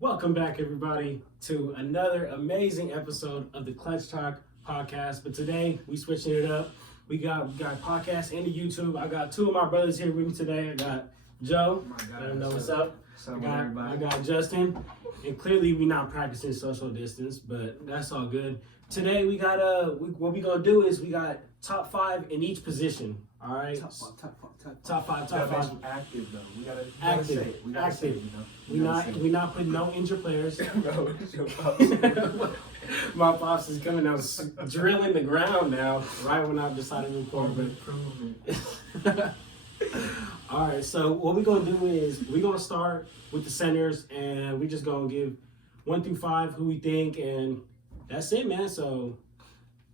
Welcome back, everybody, to another amazing episode of the Clutch Talk podcast. But today we switching it up. We got podcast and the YouTube. I got two of my brothers here with me today. I got Joe. Let him know what's up. I got Justin. And clearly we not practicing social distance, but that's all good. Today we got what we gonna do is we got top five in each position. All right. Top five. Active though. We gotta Active. say it. We gotta say it, We not putting no injured players. No, it's your pops. My pops is coming out drilling the ground now, right when I decided to record. But all right, so what we're gonna do is we're gonna start with the centers, and we just gonna give 1 through 5 who we think, and that's it, man. So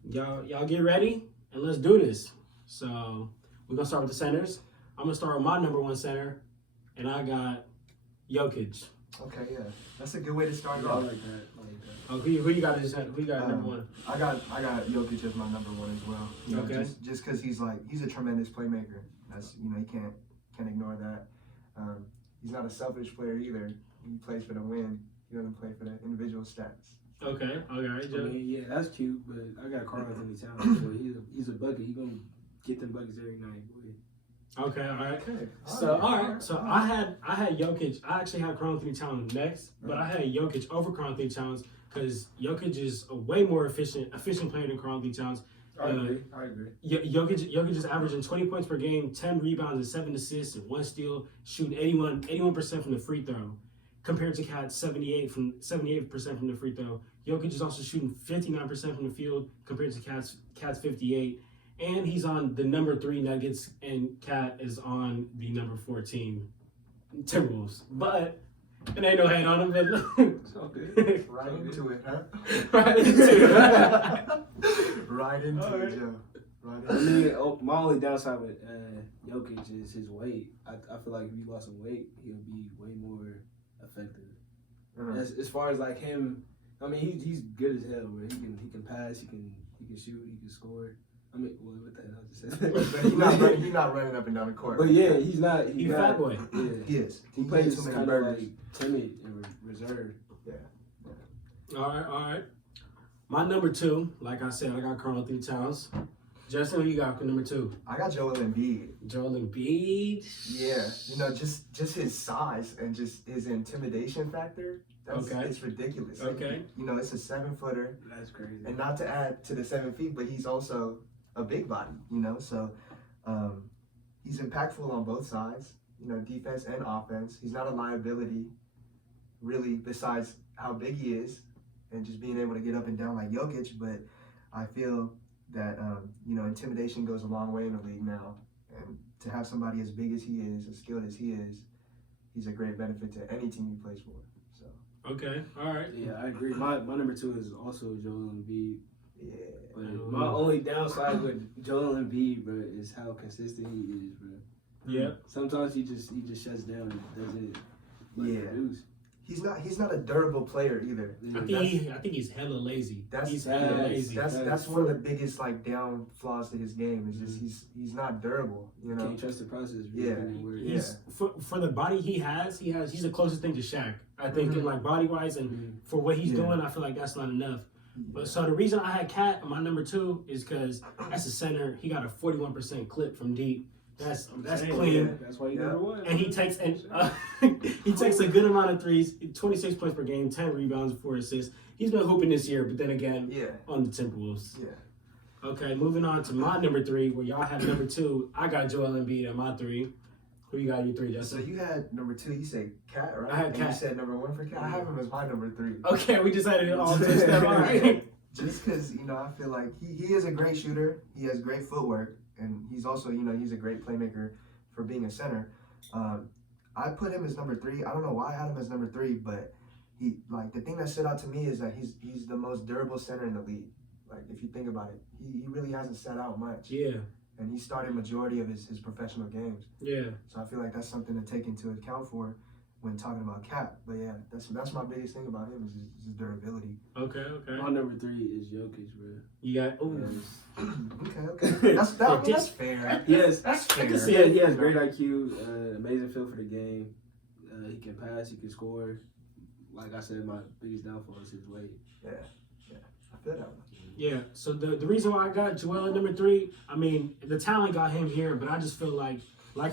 y'all get ready and let's do this. So we're gonna start with the centers. I'm gonna start with my number one center, and I got Jokic. Okay, yeah, that's a good way to start I off. like that. Oh, who you got as who you got number one? I got Jokic as my number one as well. You know, Okay. Just because he's a tremendous playmaker. That's you can't ignore that. He's not a selfish player either. He plays for the win. He doesn't play for the individual stats. Okay, all right, I Joe. mean, yeah, that's cute, but I got Karl Anthony Towns, so he's a bucket. He gonna get them buckets every night. Boy. Okay, all right. Okay. All right. So I had Jokic. I actually had Karl Anthony Towns next, but I had Jokic over Karl Anthony Towns because Jokic is a way more efficient player than Karl Anthony Towns. I agree. Jokic is averaging 20 points per game, 10 rebounds, and 7 assists, and 1 steal, shooting 81% from the free throw, compared to Cat's 78% from the free throw. Jokic is also shooting 59% from the field, compared to Cat's 58. And he's on the number 3 Nuggets, and Cat is on the number 14 Timberwolves. But it ain't no hate on him, but It's all good. Right into it, huh? right into it. Right into it, Joe. Right I into it. mean, my only downside with Jokic is his weight. I feel like if he lost some weight, he'll be way more effective. As far as like him, I mean, he's good as hell. Where he can pass, he can shoot, he can score. I mean, well, what the hell I just said. But he's not running up and down the court. But yeah, he's not. He's a fat boy. Yeah, He is. he He plays plays too many kind of burgers. like timid and reserved. All right. My number 2, like I said, I got Karl Anthony Towns. Justin, who you got for number 2? I got Joel Embiid. Joel Embiid. Yeah, just his size and just his intimidation factor. Okay. It's ridiculous. Okay. It's a 7-footer, That's crazy. and not to add to the 7 feet, but he's also a big body. So he's impactful on both sides. Defense and offense. He's not a liability, really, besides how big he is and just being able to get up and down like Jokic. But I feel that intimidation goes a long way in the league now, and to have somebody as big as he is, as skilled as he is, he's a great benefit to any team he plays for. So Okay, all right. Yeah, I agree. My number 2 is also Joel Embiid. yeah, But my only downside with Joel Embiid, bro, is how consistent he is, bro. Yeah. Sometimes he just shuts down and doesn't Yeah. produce. he's not a durable player either. I think he's hella lazy. He's hella that's- lazy. That's one of the biggest down flaws to his game is just he's not durable. Can't trust the process. Yeah. Really. Yeah. He's for the body he's the closest thing to Shaq. I think in like body wise and for what he's doing, I feel like that's not enough. But so the reason I had Cat on my number 2 is because that's a center. He got a 41% clip from deep. That's clean. That's why you're number 1. And he takes he takes a good amount of threes, 26 points per game, 10 rebounds, 4 assists. He's been hooping this year, but then again, Yeah. on the Timberwolves. Yeah. Okay, moving on to my number 3, where y'all have number 2. I got Joel Embiid at my 3. Who you got at your 3, So Justin? you had number 2. You said Cat, right? I had And Cat. you said number 1 for Cat. I have him as my number 3. Okay, we decided it all switched up. All right. Just because I feel like he is a great shooter. He has great footwork, and he's also he's a great playmaker for being a center. I put him as number 3. I don't know why I had him as number 3, but he the thing that stood out to me is that he's the most durable center in the league. Like if you think about it, he really hasn't set out much. Yeah, And he started majority of his professional games. yeah. So I feel like that's something to take into account for when talking about Cat. But yeah, that's my biggest thing about him is his durability. Okay. My number 3 is Jokic, bro. You got Okay. That's fair. Yes, That's fair. He has great IQ, amazing feel for the game. He can pass, he can score. like I said, my biggest downfall is his weight. Yeah, I feel that one. Yeah, so the reason why I got Joel at number 3, I mean, the talent got him here, but I just feel like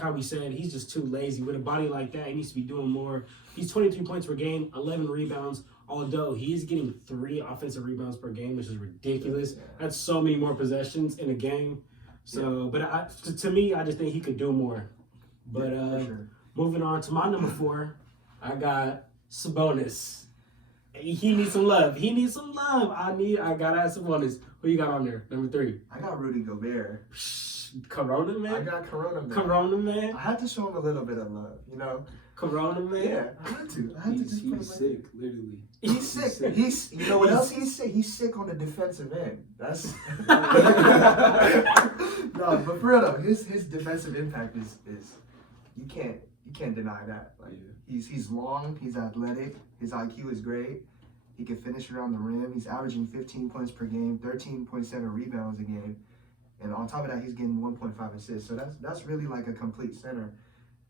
how we said, he's just too lazy. With a body like that, he needs to be doing more. He's 23 points per game, 11 rebounds, although he is getting 3 offensive rebounds per game, which is ridiculous. Yeah. That's so many more possessions in a game. So, but to me, I just think he could do more. But For sure. moving on to my number 4, I got Sabonis. He needs some love. He needs some love. I gotta have Sabonis. Who you got on there? Number 3. I got Rudy Gobert. Corona I man. got Corona man. Corona man. I had to show him a little bit of love, you know. Corona man. Yeah, I had to. I had to just put him He's like sick, literally. He's sick. He's you know what else he's sick? He's sick on the defensive end. That's no, but for real though, his defensive impact is you can't deny that. Like he's long, he's athletic, his IQ is great. He can finish around the rim. He's averaging 15 points per game, 13.7 rebounds a game, and on top of that, he's getting 1.5 assists. So that's really like a complete center,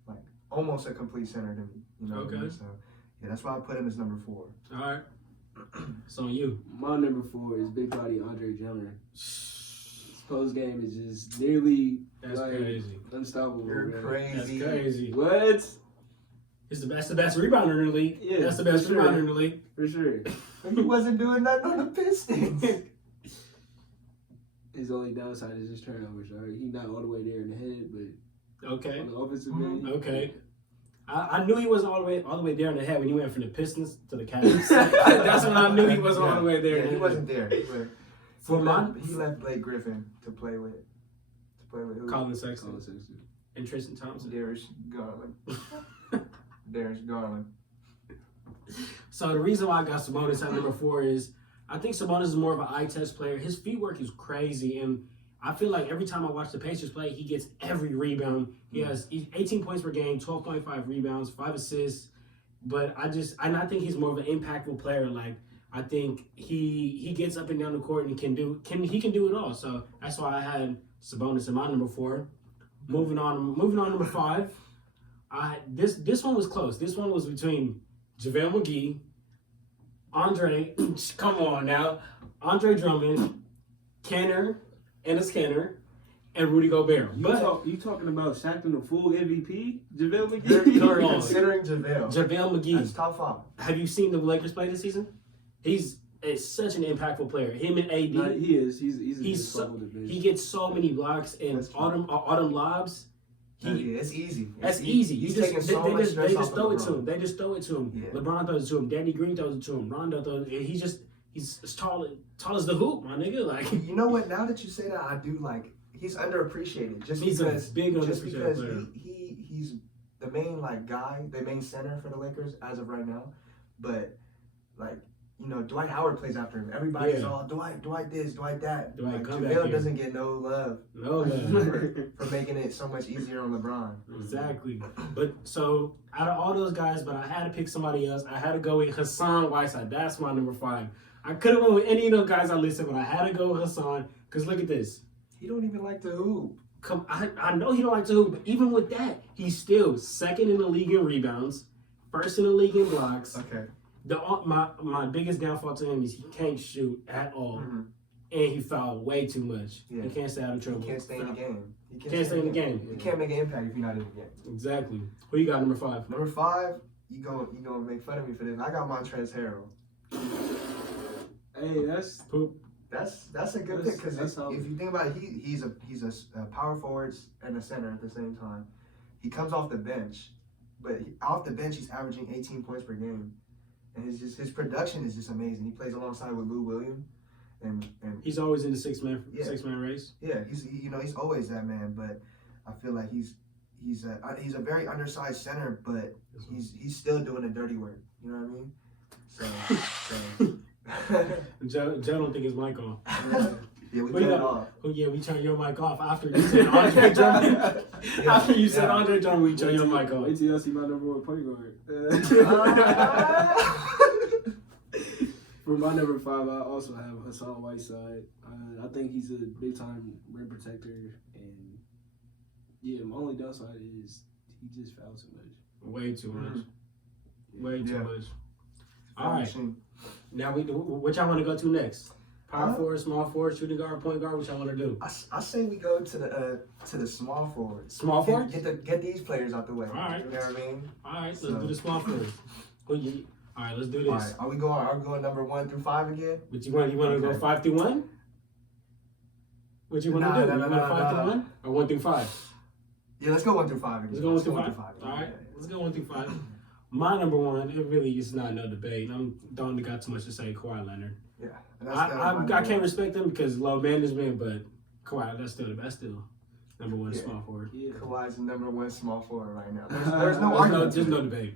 like almost a complete center to me. You know what I mean? So yeah, that's why I put him as number 4. All right. So you. My number 4 is big body Andre Drummond. His post game is just nearly crazy. unstoppable. You're man. crazy. That's crazy. What? He's the best rebounder in the league. Yeah, that's the best for sure. rebounder in the league. For sure. He wasn't doing nothing on the Pistons. His only downside is his turnovers. All right, he's not all the way there in the head, but Okay. on the offensive end, Okay. I knew he wasn't all the way there in the head when he went from the Pistons to the Cavs. That's when I knew he wasn't all the way there. Yeah, he wasn't there. He He left Blake Griffin to play with who? Colin Sexton Colin Sexton. and Tristan Thompson. Darius Garland. Darius Garland. So the reason why I got Sabonis at number 4 is I think Sabonis is more of an eye test player. His feet work is crazy, and I feel like every time I watch the Pacers play, he gets every rebound. He has 18 points per game, 12.5 rebounds, 5 assists. But I think he's more of an impactful player. Like I think he gets up and down the court and can do it all. So that's why I had Sabonis in my number 4. Moving on, number 5. This one was close. This one was between JaVale McGee, Andre. Come on now, Andre Drummond, Enes Kanter, and Rudy Gobert. You talking about Shaqtin' the full MVP? JaVale You're McGee? considering JaVale. JaVale McGee. That's top 5. Have you seen the Lakers play this season? He's such an impactful player. Him and AD. No, he is. He's He gets so many blocks and autumn lobs. It's easy. That's easy. He's They taking so much just stress off throw of it to LeBron. him. They just throw it to him. Yeah. LeBron throws it to him. Danny Green throws it to him. Rondo throws it. He's as tall as the hoop, my nigga. Like You know what? Now that you say that, I do like. He's underappreciated. he's a big just underappreciated because player. he's the main guy, the main center for the Lakers as of right now. But like Dwight Howard plays after him. Everybody's all Dwight this, Dwight that. Dwight, Like, come back JaVale here. doesn't get no love No man. for making it so much easier on LeBron. Exactly. But so out of all those guys, but I had to pick somebody else. I had to go with Hassan Whiteside. That's my number 5. I could have went with any of those guys I listed, but I had to go with Hassan because look at this. He don't even like to hoop. I know he don't like to hoop, but even with that, he's still second in the league in rebounds, first in the league in blocks. Okay. My biggest downfall to him is he can't shoot at all, Mm-hmm. and he fouled way too much. Yeah. He can't stay out of trouble. He can't stay in the game. He Can't stay in the game. You can't make an impact if you're not in the game. Exactly. Who you got number 5? Number 5, you gonna make fun of me for this. I got Montrezl Harrell. Hey, that's Poop. That's a good That's- pick because that's if solid. you think about it, he's a power forward and a center at the same time. He comes off the bench, but off the bench he's averaging 18 points per game, and his production is just amazing. He plays alongside with Lou Williams, and He's always in the six man race. yeah, he's always that man. But I feel like he's a very undersized center, but he's still doing the dirty work. You know what I mean? So Joe don't think his mic on. yeah, we Well, you cut it know- off. Oh yeah, we turn your mic off after you said Andre Drummond. After you said Yeah. Andre Drummond, we turn your mic off. Wait till y'all see my number 1 point guard. For my number 5, I also have Hassan Whiteside. I think he's a big time rim protector, and yeah, my only downside is he just fouls so much. Way too much. Way too Yeah. much. All right. Machine. Now which I want to go to next? Power forward, small forward, shooting guard, point guard. Which I want to do? I say we go to the small forwards. Small forwards. Get these players out the way. All right. You know what I mean? All right, let's do the small forwards. All right, let's do this. All right. Are we going number 1 through 5 again? But you want to go 5 through 1? What you want to do? You want 5 through 1 or 1 through 5? Yeah, let's go 1 through 5 again. Let's go 1 through 5. All right, Yeah. let's go 1 through 5. My number 1, it really is not no debate. I don't got too much to say. Kawhi Leonard. Yeah. I can't respect him because low management, but Kawhi, that's still number 1 small forward. Yeah. Kawhi's the number 1 small forward right now. There's no argument. There's no debate.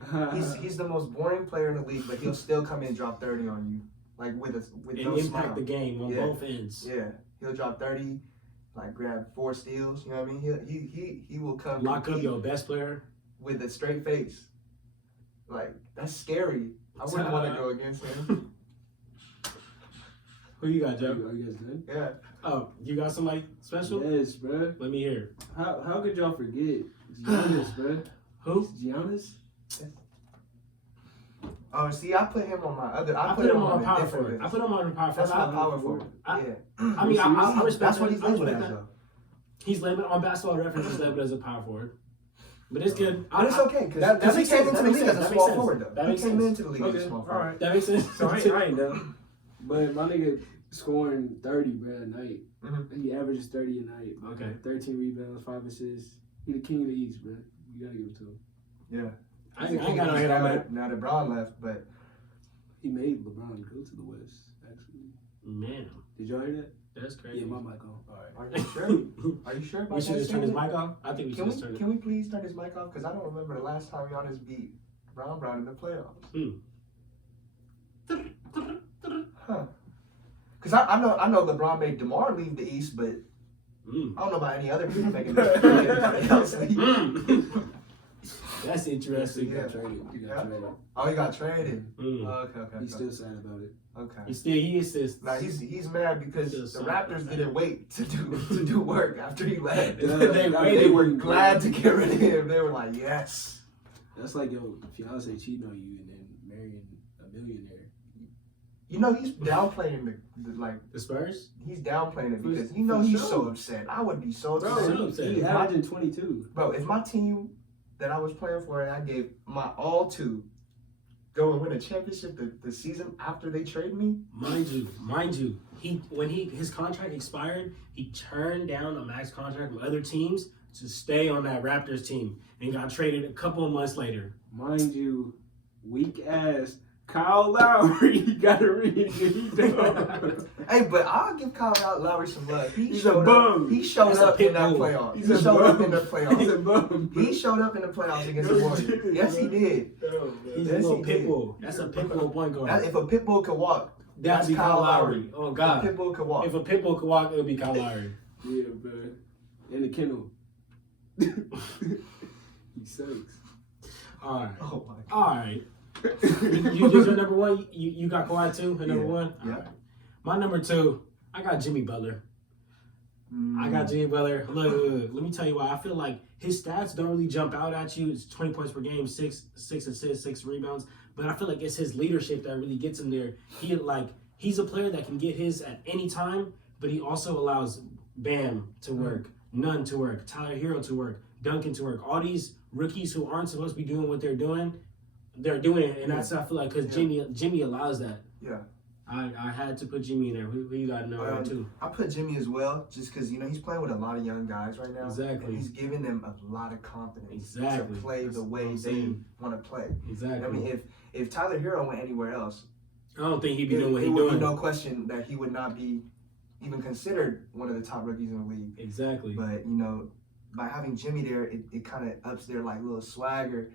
He's the most boring player in the league, but he'll still come in and drop 30 on you, like with And no impact smile. the game on both ends. Yeah, he'll drop 30, like grab 4 steals. You know what I mean? He will come Lock up compete your best player. with a straight face. Like that's scary. I wouldn't want to go against him. Who you got, Are Joe? you guys good? Yeah. Oh, you got somebody special? Yes, bro. Let me hear. How could y'all forget Giannis, bro? Who? Giannis? Oh, see, I put him on my other. I put him on a power different forward. I list. put him on power forward. That's not power forward. I- Yeah. I mean, I respect That's what that. he's I labeled respect as, that. though. He's labeled on Basketball Reference. He's labeled as a power forward, but it's good. But it's okay because that he makes came sense. into That the makes league sense. as a That small makes forward, sense. though. That He makes came sense. into the league as a small forward. alright. That makes sense. So I ain't done. But my nigga scoring 30, bro, a night. Mhm. He averages 30 a night. Okay. 13 rebounds, 5 assists. He the king of the East, bro. You gotta give it to him. Yeah. I ain't got no hate on that. Now that Braun left, but He made LeBron go to the West, actually. Man, Did y'all hear that? that's crazy. Yeah, my mic on. Alright. are you sure? Are you sure about We should that just turn his statement? mic off. I think we should just turn it. Can we please turn his mic off? Because I don't remember the last time Giannis beat Brown in the playoffs. Huh. Because I know LeBron made DeMar leave the East, but I don't know about any other people making anybody else leave. That's interesting. He got traded. He got Yeah. traded. Oh, he got traded. Mm. Okay. He's still sad about it. Okay. He is still. Now he's mad because Still the sad. Raptors didn't wait to do work after he left. Yeah, they were glad to get rid of him. They were like, yes. That's like your fiance cheating on you and then marrying a millionaire. You know he's downplaying the The Spurs. he's downplaying it because For you know he's sure. so upset. I would be so upset. Bro, upset. He averaging 22. Bro, if my team that I was playing for and I gave my all to go and win a championship the season after they trade me, Mind you, when his contract expired, he turned down a max contract with other teams to stay on that Raptors team and got traded a couple of months later. Mind you, weak ass Kyle Lowry got a ring and he don't. hey, but I'll give Kyle Lowry some love. He He's showed a up. bum. He showed He's a up in pit that bull. playoff. He's He a showed up bum. in the He's a playoffs. bum. He showed up in the playoffs against the Warriors. Yes, he did. He's Yes, a little he pit did. bull. That's a pit bull point guard. If a pit bull could walk, That'd be Kyle Lowry. Oh if a God. pit bull could walk. If a pit bull could walk, it would be Kyle Lowry. Yeah, bro. In the kennel. He sucks. All right. Oh my God. All right. You just your number 1. You got Kawhi too. At number 1. Yeah. All right. My number 2. I got Jimmy Butler. I got Jimmy Butler. Look, let me tell you why. I feel like his stats don't really jump out at you. It's 20 points per game, 6 assists, 6 rebounds. But I feel like it's his leadership that really gets him there. He's a player that can get his at any time, but he also allows Bam to work, Nunn to work, Tyler Hero to work, Duncan to work. All these rookies who aren't supposed to be doing what they're doing it, and that's I feel like because Jimmy allows that. Yeah. I had to put Jimmy in there. Who you got in there too? I put Jimmy as well, just because he's playing with a lot of young guys right now. Exactly. And he's giving them a lot of confidence Exactly. to play That's the way what I'm they saying. want to play. Exactly. I mean, if Tyler Hero went anywhere else, I don't think he'd be doing what it he's would doing. be no question that he would not be even considered one of the top rookies in the league. Exactly. But by having Jimmy there, it kind of ups their little swagger,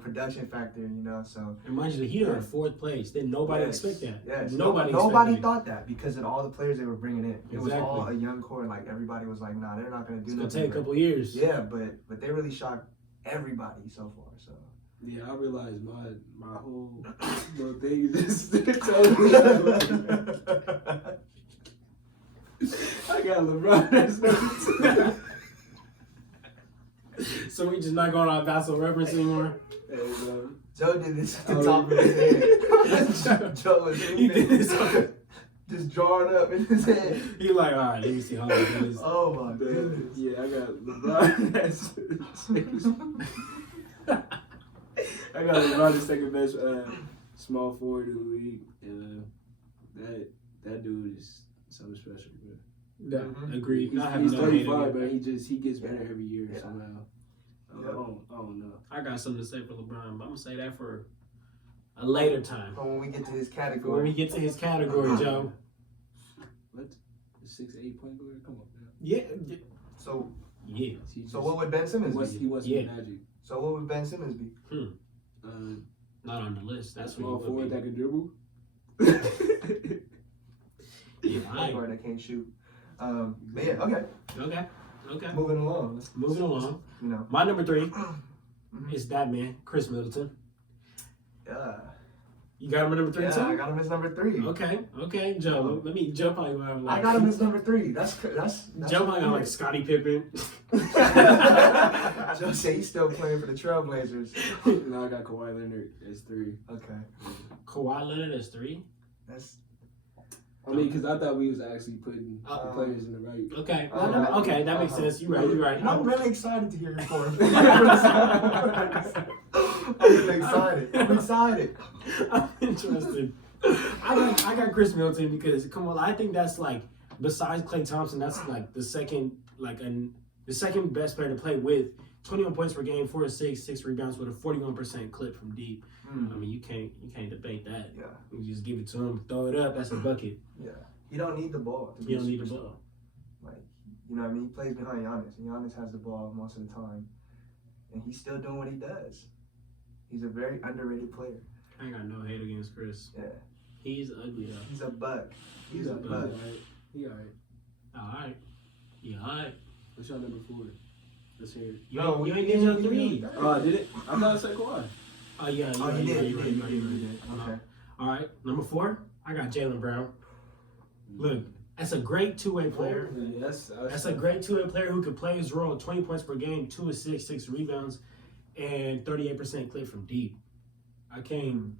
production factor. So. And mind you, the Heat are in 4th place. Then nobody Yes, expect that. Yes. Nobody Nobody thought that because of all the players they were bringing in. It was Exactly. all a young core. Like everybody was like, nah, they're not going to do It's gonna nothing. take a couple years. Yeah, but they really shocked everybody so far. So. Yeah, I realized my whole little thing is just totally. I got LeBron as number 2. So we just not going on Basketball Reference anymore. Hey, Joe did this at the Oh, top of his head. Joe was He did this. just drawing up in his head. He like, all right, let me see how much that is. Oh my goodness. Yeah, I got LeBron as six. I got LeBron the second best small forward in the league. That dude is something special, bro. Yeah, agreed. He's 35, but he gets better every year Yeah. somehow. Yeah. I don't know. I got something to say for LeBron, but I'm gonna say that for a later time. When we get to his When category. we get to his category, Joe. What? The 6'8" point guard? Come on, man. Yeah. So Yeah. so what would Ben Simmons be? He wants to be Magic. So what would Ben Simmons be? Not on the list. That's small what forward that can dribble. Yeah, Point guard that can't shoot. But yeah, okay. Okay. Moving along. Moving along. You know. My number 3 is that man, Chris Middleton. Yeah. You got him at number 3 Yeah, too? I got him as number 3. Okay, Joe. Let me jump on you. I got him as number 3. That's Joe might got like Scottie Pippen. Joe said he's still playing for the Trailblazers. No, I got Kawhi Leonard as 3. Okay. Kawhi Leonard is 3. That's I mean, because I thought we was actually putting the players in the right. Okay. Okay, that makes sense. You're right. I'm really excited to hear your point of view. I'm really excited. I'm interested. I got Chris Middleton because come on, I think that's like besides Klay Thompson, that's like the second best player to play with 21 points per game, 4 assists, 6 rebounds with a 41% clip from deep. I mean, you can't debate that. Yeah. You just give it to him, throw it up. That's a bucket. Yeah. He don't need the ball. You don't need the ball. Like, you know what I mean? He plays behind Giannis, and Giannis has the ball most of the time, and he's still doing what he does. He's a very underrated player. I ain't got no hate against Chris. Yeah. He's ugly though. He's a buck. He's a He buck. alright. Alright. What's your number 4? Let's hear it. You ain't did your 3. Oh, I did it? I thought I said Kawhi. Oh yeah. Oh, you did. You're right. Okay. All right, number 4, I got Jaylen Brown. Look, that's a great two-way player. Yeah, That's a great two-way player who could play his role. 20 points per game, 2 assists, 6 rebounds, and 38% clip from deep. I can't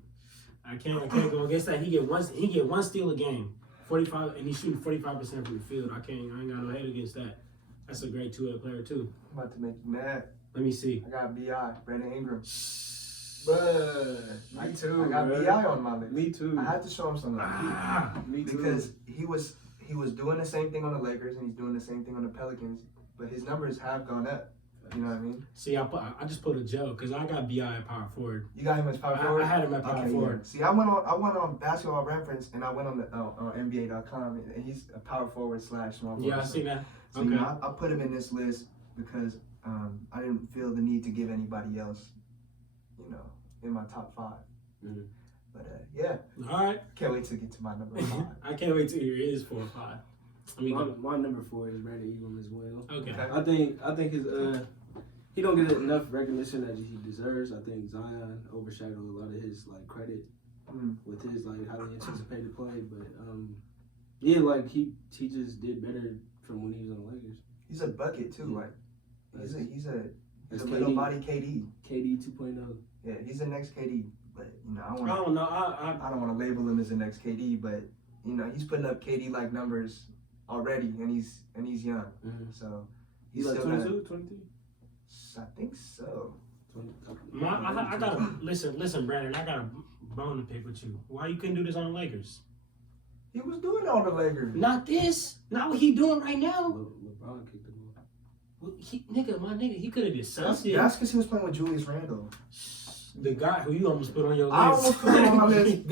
go against that. He get one steal a game, 45, and he's shooting 45% from the field. I ain't got no hate against that. That's a great two-way player too. I'm about to make you mad. Let me see. I got B.I., Brandon Ingram. Me too. I got bro. B.I. on my list. Me too. I had to show him some love. Me too. Because he was doing the same thing on the Lakers and he's doing the same thing on the Pelicans, but his numbers have gone up. You know what I mean? See, I just put a joke because I got B.I. at power forward. You got him as power forward. I had him at power forward. Yeah. See, I went on Basketball Reference and I went on the NBA.com and he's a power forward / small forward. Yeah, I see that. So you know, I put him in this list because I didn't feel the need to give anybody else, you know, in my top 5. Mm-hmm. But yeah, All right. can't wait to get to my number 5. I can't wait to hear his 4 or 5. My number 4 is Brandon Ingram as well. Okay. I think his he don't get enough recognition that he deserves. I think Zion overshadowed a lot of his like credit with his like highly anticipated play. But yeah, like he just did better from when he was on the Lakers. He's a bucket too. Like he's a That's little KD. body KD. KD 2.0. Yeah, he's the next KD. But you know, I don't know. I don't want to label him as the next KD, but you know, he's putting up KD like numbers already, and he's young. Mm-hmm. So He's like 22, 23? I think so. 20, I got to listen, Brandon. I got a bone to pick with you. Why you couldn't do this on the Lakers? He was doing all the Lakers. Not this. Not what he doing right now. LeBron kicked him off. Well, he could have did something. That's because he was playing with Julius Randle. The guy who you almost put on your list. I almost put him on my list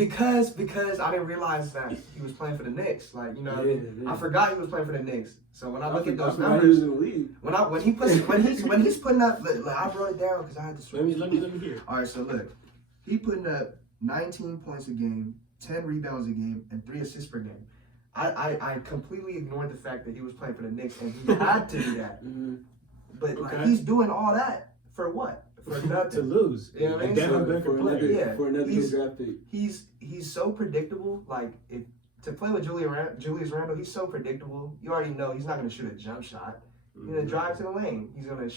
because I didn't realize that he was playing for the Knicks. Like, you know what I mean? I forgot he was playing for the Knicks. So when I look at those numbers, when he's putting up, like, I wrote it down because I had to switch. Let me hear it. All right, so look, he putting up 19 points a game, 10 rebounds a game, and 3 assists per game. I completely ignored the fact that he was playing for the Knicks and he had to do that. But like, he's doing all that for what? For nothing. To lose. You know what I mean? Devin Booker player. For another draft pick. He's so predictable. Like, if to play with Julius Randle, he's so predictable. You already know he's not going to shoot a jump shot. He's going to drive to the lane. He's going to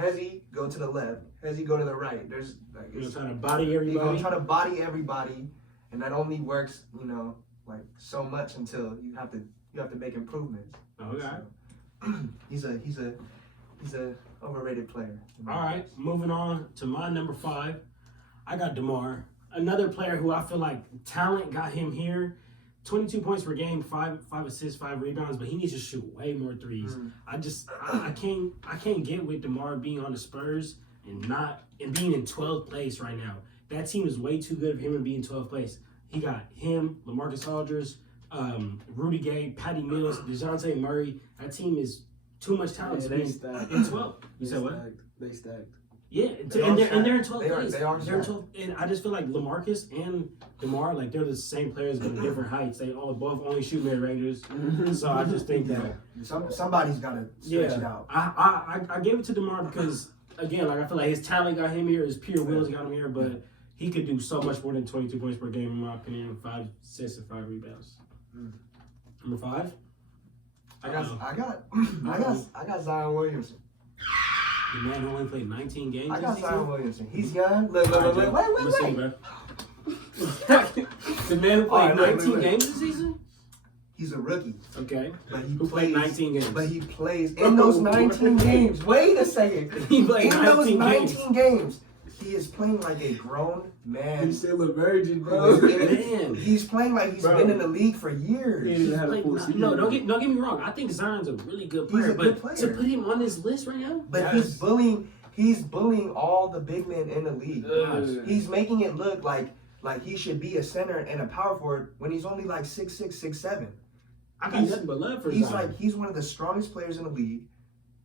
hezzy, go to the left, hezzy, go to the right. There's like, He's trying to body everybody. He's going to try to body everybody, and that only works, you know, like so much until you have to make improvements. Okay. So, he's a overrated player. All right, moving on to my number 5. I got DeMar, another player who I feel like talent got him here. 22 points per game, 5 assists, 5 rebounds, but he needs to shoot way more threes. I can't get with DeMar being on the Spurs and being in 12th place right now. That team is way too good for him to be in 12th place. He got him, LaMarcus Aldridge, Rudy Gay, Patty Mills, DeJounte Murray. That team is too much talent to be in 12th. You said what? They stacked. Yeah, and they're in 12th place. They are They're in 12th, and I just feel like LaMarcus and DeMar, like they're the same players but at different heights. They all both only shoot mid-rangers. So I just think that somebody's got to switch it out. I gave it to DeMar because again, like I feel like his talent got him here, his pure wills got him here, but he could do so much more than 22 points per game in my opinion, 5 assists and 5 rebounds. Number 5. I got Zion Williamson. The man who only played 19 games. I got this Zion season? Williamson. He's young. Wait. The man who played All right, 19 wait. games this season? He's a rookie. Okay. But Who played 19 games? But he plays in those 19 games. Wait a second. He played In those 19 games. 19 games, he is playing like a grown man. He's still a virgin, bro. Man. He's playing like he's been in the league for years. He didn't have a full season. No, don't get me wrong. I think Zion's a really good player, He's a good but player. to put him on this list right now, But he's bullying all the big men in the league. He's making it look like he should be a center and a power forward when he's only like 6'6", 6'7". I got nothing but love for Zion. He's one of the strongest players in the league,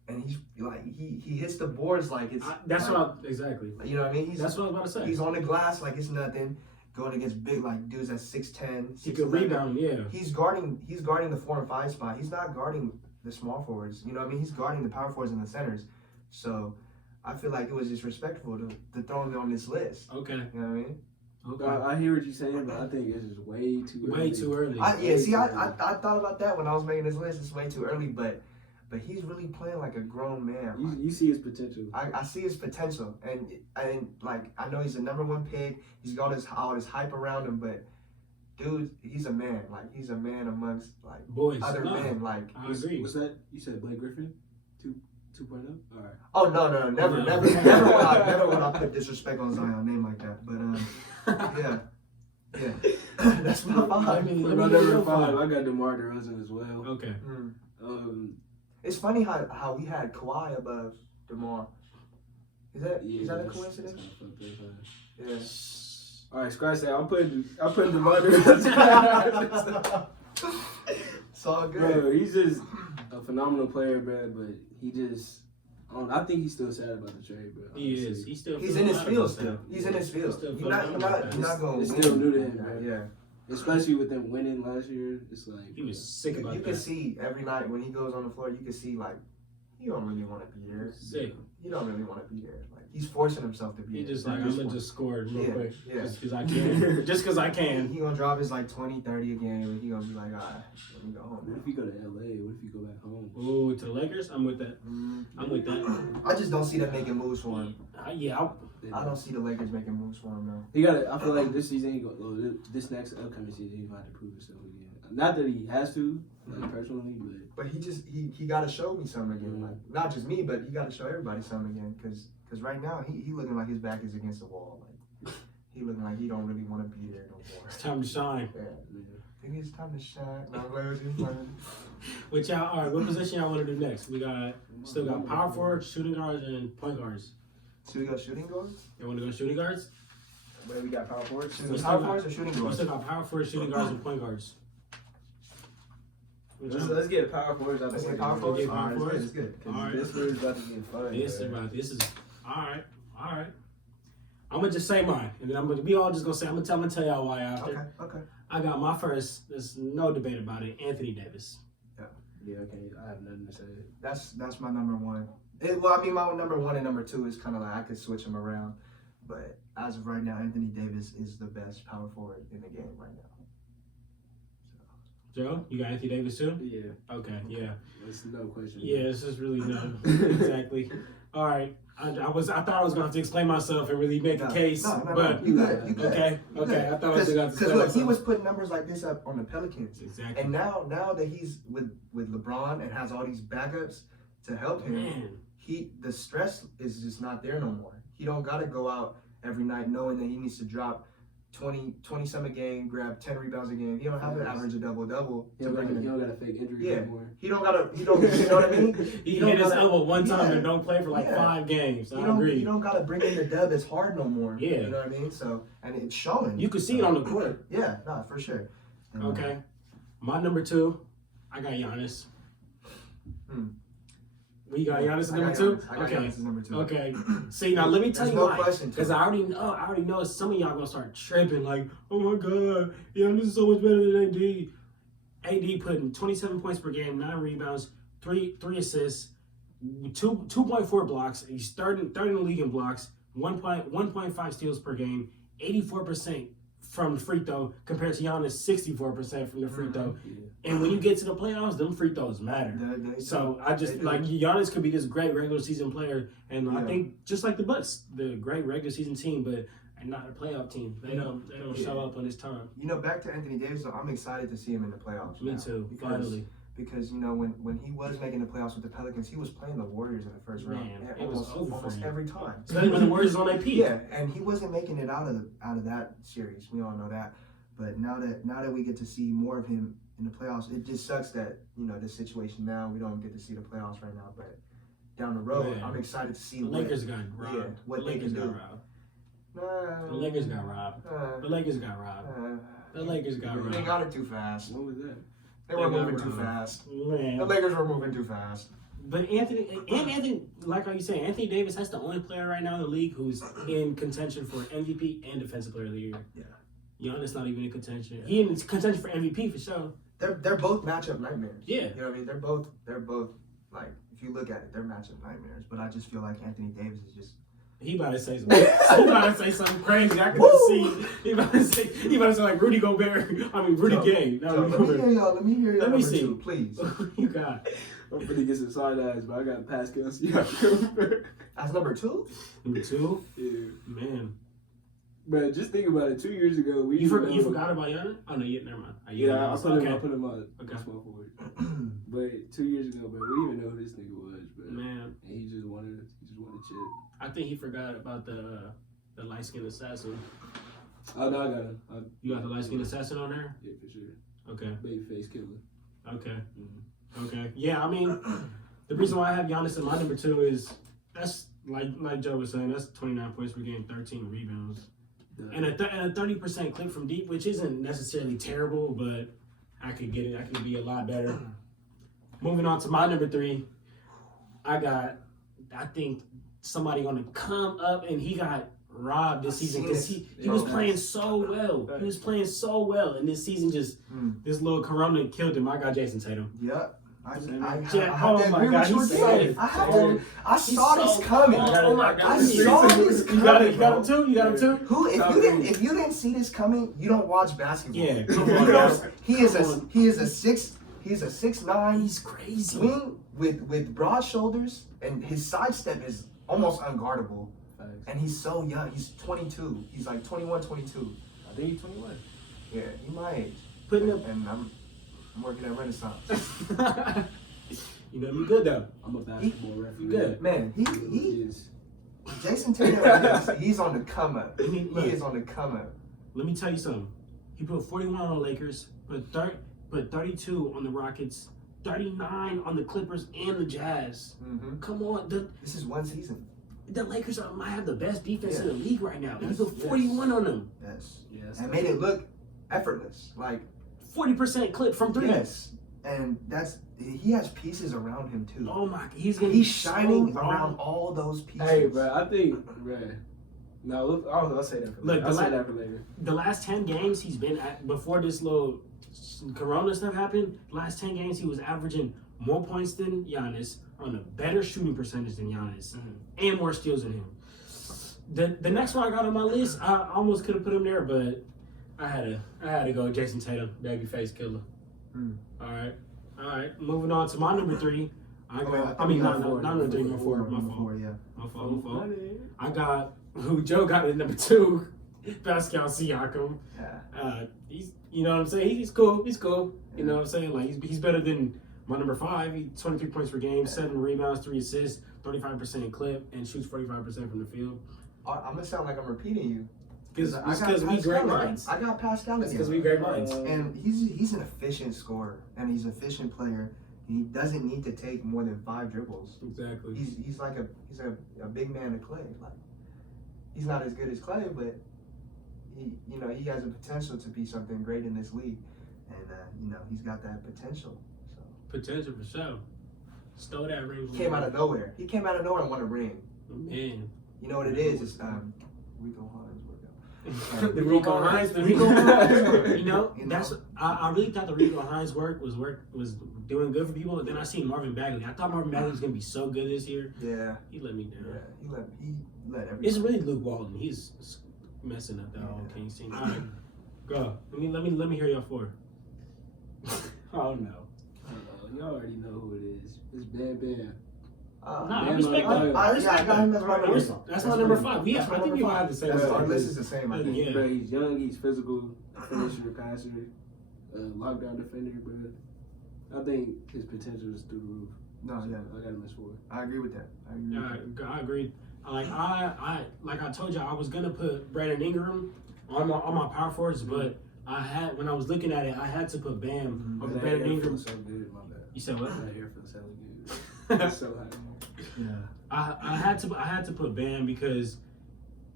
and he's like he hits the boards like it's Exactly. You know what I mean? That's what I was about to say. He's on the glass like it's nothing. Going against big like dudes at 6'10". He could rebound, yeah. He's guarding the 4 and 5 spot. He's not guarding the small forwards. You know what I mean? He's guarding the power forwards and the centers. So I feel like it was disrespectful to throw him on this list. Okay. You know what I mean? Okay. I hear what you're saying, but I think it's just way too early. Way too early. I thought about that when I was making this list. It's way too early, but he's really playing like a grown man. You see his potential. I see his potential, and like I know he's the number 1 pick. He's got all this hype around him, but dude, he's a man. Like he's a man amongst like Boys, other men. Like I agree. What's that? You said Blake Griffin, 2.0. All right. oh no, never would I put disrespect on Zion name like that. But yeah, that's my 5. I mean, For my number 5, I got DeMar DeRozan as well. Okay. It's funny how we had Kawhi above DeMar. Is that a coincidence? Yeah. All right, scratch that. I'm putting DeMar DeRozan. It's all good. Bro, he's just a phenomenal player, bro. But he just, I think he's still sad about the trade, bro. He is. He's in his field still. He's in his field. You're not going. It's still new to him, bro. Yeah. Especially with them winning last year, it's like He was sick about you that. can see every night when he goes on the floor. You can see like he don't really want to be here. Sick. He don't really want to be there. Like he's forcing himself to be. He here. just like, I'm gonna just score real quick. Yeah. Just because I can. Just because I can. He gonna drop his like 20, 30 a game, and he gonna be like, alright, let me go home. what if you go to LA? What if you go back home? Ooh, to the Lakers? I'm with that. I'm with that. I just don't see them making moves for him. I don't see the Lakers making moves for him though. He got it. I feel like this season, this next upcoming season, he's going to have to prove himself again. Not that he has to, like personally, but he got to show me something again. Like not just me, but he got to show everybody something again. Cause right now he looking like his back is against the wall. Like he looking like he don't really want to be there no more. It's time to shine. Yeah. I think it's time to shine. No, I'm glad you Which y'all, all right, what position y'all want to do next? We still got power forward, shooting guards, and point guards. Should we go shooting guards? You want to go shooting guards? Where we got power forwards? We Power forwards or shooting We guards? still got power forward, shooting guards, and point guards. let's get power forwards out Let's the get way. power forwards. Get power forwards. It's good. All right. This is about to get fun. This is all right. I'm gonna just say mine, and then I'm gonna tell y'all why after. Okay. I got my first. There's no debate about it. Anthony Davis. Yeah, okay. I have nothing to say. That's my number 1. My number 1 and number 2 is kind of like I could switch them around, but as of right now, Anthony Davis is the best power forward in the game right now. Joe, you got Anthony Davis too? Yeah, Okay, yeah. that's no question. Yeah, this is really no. Exactly. All right. I thought I was going to have to explain myself and really make a case. But you good. You good. Okay. You Okay. good. I thought I was going to have to explain look, myself. he was putting numbers like this up on the Pelicans. Exactly. And now that he's with LeBron and has all these backups to help him, Man. the stress is just not there no more. He don't gotta go out every night knowing that he needs to drop 20 some a game, grab 10 rebounds a game. He don't have to average a double. He don't got a fake injury anymore. He don't, you know what I mean? He hit his elbow one time and don't play for like 5 games. I agree. You don't gotta bring in the dub as hard no more. Yeah. You know what I mean? So, and it's showing. You could see it on the court. Yeah, for sure. And, Okay. My number 2, I got Giannis. We got Giannis at number 2? I got Giannis as number 2. Okay. See, now let me tell There's you no why. question to Because it. I already know some of y'all gonna start tripping like, oh my God, Giannis is so much better than AD. AD putting 27 points per game, 9 rebounds, 3 assists, 2.4 blocks. He's third in the league in blocks, 1.5 steals per game, 84% from the free throw compared to Giannis 64% from the free throw. And when you get to the playoffs, them free throws matter. So I just like Giannis could be this great regular season player, and I think just like the Bucks, the great regular season team, but not a playoff team. They don't show up on this time. You know, back to Anthony Davis, though, I'm excited to see him in the playoffs. Me too. Finally. Because, you know, when he was making the playoffs with the Pelicans, he was playing the Warriors in the first round. Man, it was over almost for him. every time. Especially when the Warriors on their peak. Yeah, and he wasn't making it out of that series. We all know that. But now that we get to see more of him in the playoffs, it just sucks that, you know, this situation now, we don't get to see the playoffs right now. But down the road, Man. I'm excited to see The Lakers got robbed. Yeah, what the they Lakers can got do. robbed. The Lakers got robbed. The Lakers got robbed. The Lakers got robbed. They got it too fast. What was that? They were got moving too robbed. fast. Man. The Lakers were moving too fast. But Anthony, like how you say, Anthony Davis, that's the only player right now in the league who's in contention for MVP and Defensive Player of the Year. Yeah. Giannis not even in contention. He in contention for MVP for sure. They're both matchup nightmares. Yeah. You know what I mean? They're both like, if you look at it, they're matchup nightmares. But I just feel like Anthony Davis is just. He about to say something. He about to say something crazy. I can just see. He about to say like Rudy Gobert. I mean Rudy Gay. No, Rudy let me Gobert. hear y'all. Let me hear y'all. Let me number see. 2, please. You got I'm finna get some side eyes, but I got Pascal Siakam. That's number 2. number 2. Yeah. Man, But just think about it. 2 years ago, you forgot about Giannis? Oh no, never mind. Yeah, I put him on. Okay. Small forward. But 2 years ago, bro, we didn't even know who this nigga was, bro. Man, And he just wanted a chip. I think he forgot about the light skinned assassin. Oh no, I got him. You got the light skinned assassin on there? Yeah, for sure. Okay. Babyface killer. Okay. Okay. Yeah, I mean, the reason why I have Giannis in my number 2 is that's like Joe was saying, that's 29 points per game, 13 rebounds, and a 30% clip from deep, which isn't necessarily terrible, but I could get it. I could be a lot better. Moving on to my number 3, I think somebody gonna come up, and he got robbed this season because he was playing so well. He was playing so well, and this season just this little corona killed him. I got Jason Tatum. Yep. I have Oh to my agree God, with you he's again. so I saw this coming. Oh my God, I saw this coming. You got him too? You got him too? Who? If you didn't see this coming, you don't watch basketball. Yeah. He is a 6'9". He's crazy. Wing with broad shoulders, and his sidestep is almost unguardable. And he's so young. He's 22. He's like 21, 22. I think he's 21. Yeah, he's my age. Putting up. And I'm working at Renaissance. You know you good though. I'm a basketball referee. You good. Man, he is. Jason Tatum, he's on the come up. He Look. is on the come up. Let me tell you something. He put 41 on the Lakers, put 32 on the Rockets, 39 on the Clippers and the Jazz. Mm-hmm. Come on, This is one season. the Lakers might have the best defense in Yeah. the league right now. Yes, He put 41 on them. Yes. Yes. And made it look effortless. Like 40% clip from 3. yes. And he has pieces around him too. Oh my, he's gonna He's be shining so around wrong. all those pieces. Hey, bro, I think, bro. No, look, I'll say that for later. I'll say that for later. The last 10 games he's been at, before this little corona stuff happened, last 10 games he was averaging more points than Giannis, on a better shooting percentage than Giannis, and more steals than him. The next one I got on my list, I almost could have put him there, but I had to go Jason Tatum, babyface killer. All right. Moving on to my number 3. Not number 3, number 4. My fault. 4, yeah. My fault. I got who Joe got at number 2, Pascal Siakam. Yeah. He's, you know what I'm saying? He's cool. You know what I'm saying? Like he's better than my number 5. He 23 points per game, 7 rebounds, 3 assists, 35% clip, and shoots 45% from the field. I'm gonna sound like I'm repeating you. Because we great minds. I got Pascal again. Because we great minds. And he's an efficient scorer, and he's an efficient player. He doesn't need to take more than 5 dribbles. Exactly. He's a big man to Clay. Like he's not as good as Clay, but he has the potential to be something great in this league, and he's got that potential. So Potential for sure. Stole that ring. he came out of nowhere. And won a ring. Man. You know what it is? It's Rico Hines. The Rico Hines. You know, that's I really thought the Rico Hines work was doing good for people. And then I seen Marvin Bagley. I thought Marvin Bagley was gonna be so good this year. Yeah. He let me down. Yeah. He let everybody. It's really Luke Walton. He's messing up that whole Kings team. All right, go. Let me hear your 4. Oh no. You already know who it is. It's Bam Bam. I respect that. I got him as my number 5. That's my number 5. Yeah, I think we all have the same. Our list is the same. I think. Yeah. Bro, he's young, he's physical, finisher, passer, lockdown defender, but I think his potential is through the roof. No, yeah. I got him as 4. I agree with that. I agree. Like I told you, I was gonna put Brandon Ingram on my power forwards, but when I was looking at it, I had to put Bam over Brandon Ingram. So good, my bad. You said what? That hair feels so good. It's so hot. Yeah. I had to put Bam because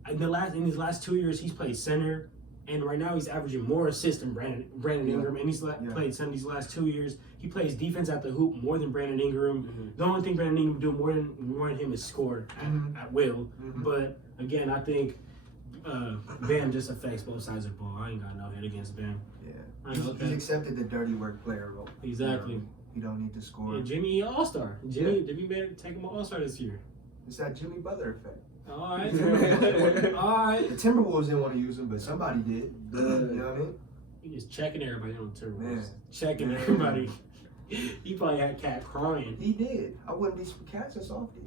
in these last 2 years he's played center, and right now he's averaging more assists than Brandon Ingram, and he's played center these last 2 years. He plays defense at the hoop more than Brandon Ingram. Mm-hmm. The only thing Brandon Ingram do more than him is score at will. Mm-hmm. But again, I think Bam just affects both sides of the ball. I ain't got no hate against Bam. Yeah. He's accepted the dirty work player role. Exactly. You don't need to score. Yeah, Jimmy All-Star. Jimmy better take him All-Star this year. It's that Jimmy Butler effect. All right. All right. The Timberwolves didn't want to use him, but somebody did. You know what I mean? He just checking everybody on the Timberwolves. Man. Checking everybody. He probably had Cat crying. He did. I wouldn't be Cat's a softy.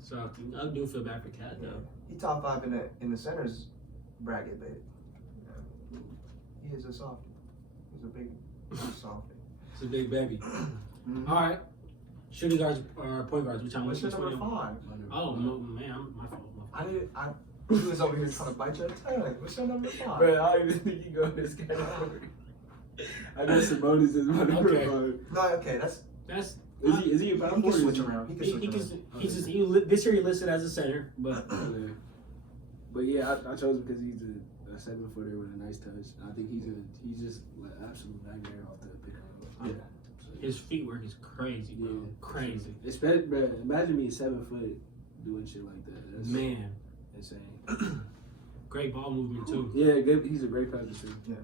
So I do feel bad for Cat though. He top 5 in the centers bracket, but he is a softy. He's a big softy. It's a big baby. Mm-hmm. All right. Shooting guards or point guards? What's your number 5? Oh no, man, my fault. He was over here trying to bite your tongue. What's your number 5? Bro, I don't even think you go in this category. I guess Sabonis is my number 5. No, okay, that's. Is he a power He can forward? switch around. He can switch around. This year he listed as a center, but But yeah, I chose him because he's a 7-footer with a nice touch. I think he's just like absolute nightmare off the pick and roll. Yeah. his feet work is crazy, bro. Crazy. Especially, bro, imagine me 7 foot doing shit like that. That's Man, insane. great ball movement too. Yeah, good. He's a great passer too. Yeah.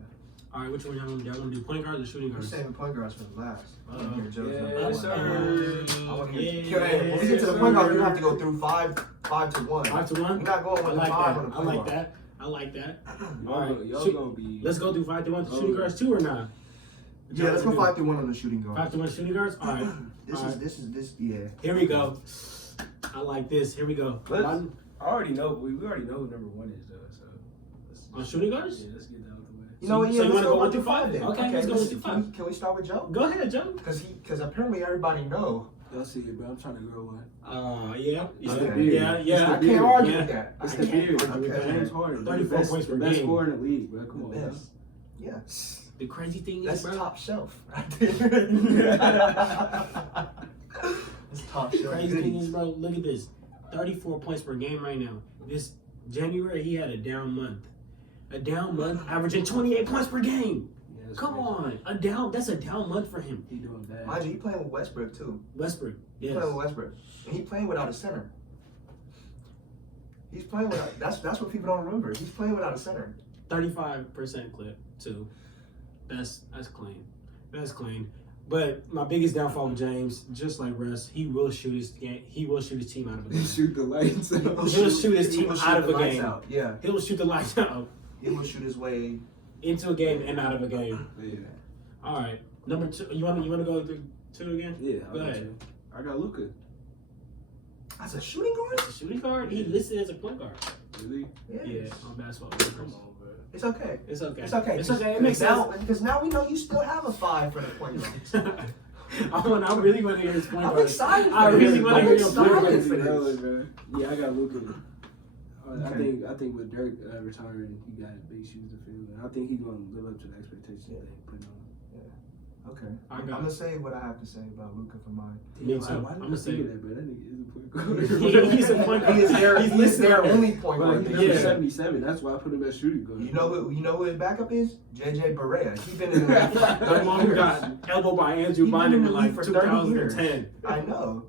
All right, which one y'all want to do? Point guards or shooting We're guards? saving point guards for the last. I want to hear Joe's Yeah, number 1. sir. I want to Yeah, hear. When we get to the point guard, we have to go through 5 to 1. 5 to 1. We're not going I with like the 5 that. on the I point like guard. that. I like that. Y'all, All right, y'all shoot. gonna be. Let's go through 5 to 1 to shooting guards too or not? Yeah, let's go 5 to 1 on the shooting guard. 5 to 1 shooting guards. All right. This is yeah. Here we go. I like this. Here we go. I already know. We already know who number 1 is though. So let's On shooting guards? Yeah, let's get that out the way. You know what? So Yeah, you let's wanna go go 1 through 5 then. Okay, let's go 1 through 5. Can we start with Joe? Go ahead, Joe. Because apparently everybody know. Y'all see it, bro. I'm trying to grow one. Yeah. Okay. Yeah. I can't argue Yeah. with that. I It's can't the argue with okay. that. James Harden, 34 best, points per best game. scorer in the league, bro. Come The on, man. best. Yeah. The crazy thing That's is, bro. top shelf right there. That's top The shelf. crazy thing goodies. is, bro. Look at this. 34 points per game right now. This January he had a down month. Averaging 28 points per game. Yeah, that's Come crazy. on, that's a down month for him. He doing bad. Mind you, he playing with Westbrook too. Westbrook, He's yes. playing with Westbrook, and he playing without a center. He's playing without. That's what people don't remember. He's playing without a center. 35% clip too. That's clean. That's clean. But my biggest downfall with James, just like Russ, he will shoot his team out of a game. Shoot the lights out. He'll shoot his He team will shoot out of the a lights game. out. Yeah, He'll shoot the lights out he will shoot his way. into a game and out of a game. Yeah. All right. Number 2. You want to go through 2 again? Yeah, Go ahead. I got Luka. That's a shooting guard? It's a shooting guard. He listed as a point guard. Really? Yeah, on basketball. Come on, bro. It's okay. It's okay. It's okay. It's okay. It makes sense. Because now we know you still have a 5 for the point guard. I really want to hear his point I'm guard. excited. I really want to hear your excited point guard. for this. Bro. Yeah, I got Luka. Okay. I think with Dirk retiring, he got big shoes to fill, and I think he's gonna live up to the expectations they put on. Okay. I I'm got gonna say what I have to say about Luka for mine. Me Why too. did I'm I gonna think say of that, bro? That nigga is a point guard. he's a point guard. He is their, He's he is their listed. only point Bro, guard. he's They- number Yeah. 77. That's why I put him as shooting guard. You know what his backup is? JJ Barea. He's been in the league for The 30 one who years. got elbowed by Andrew He been Bynum in in the like league for 30 years. 2010. I know.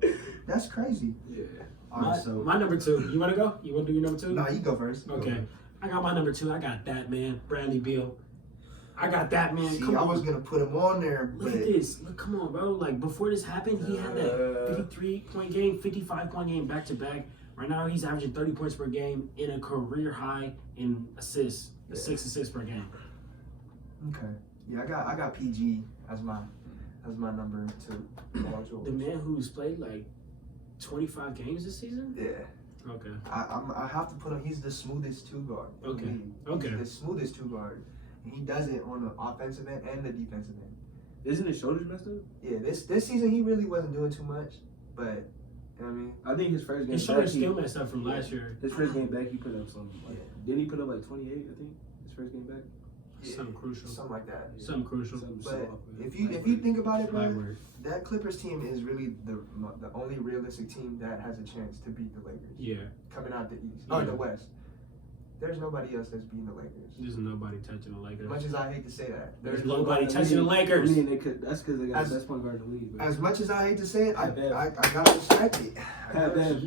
That's crazy. Yeah. All right, so My number 2. You want to go? You want to do your number 2? nah, you go first. Okay. I got my number 2. I got that man, Bradley Beal. I got that man. See, Come I on. was gonna put him on there, Look but at this. Look, come on, bro. Like before this happened, he had that 53-point game, 55-point game back to back. Right now, he's averaging 30 points per game in a career high in assists, 6 assists per game. okay. Yeah, I got PG as my number 2. Paul George. The man who's played like 25 games this season. Yeah. Okay. I have to put him. He's the smoothest 2 guard. in the Okay. league. Okay. He's the smoothest 2 guard. And he does it on the offensive end and the defensive end. Isn't his shoulders messed up? Yeah, this season he really wasn't doing too much, but you know what I mean. I think his first game His back, shoulders still messed up from last year. his first game back, he put up some. Like, Didn't he put up like 28? I think his first game back. Something crucial. Something like that. Something crucial. Something But soft, man. if you think about it, Light bro, work. that Clippers team is really the only realistic team that has a chance to beat the Lakers Yeah. coming out the East Yeah. or the West. There's nobody else that's beating the Lakers. There's nobody touching the As Lakers. much as I hate to say that, There's nobody touching the Lakers. I mean, they could, that's because they got As- the best point guard in the league. Bro. As much as I hate to say it, I Pat Bev. gotta respect it. Pat Bev.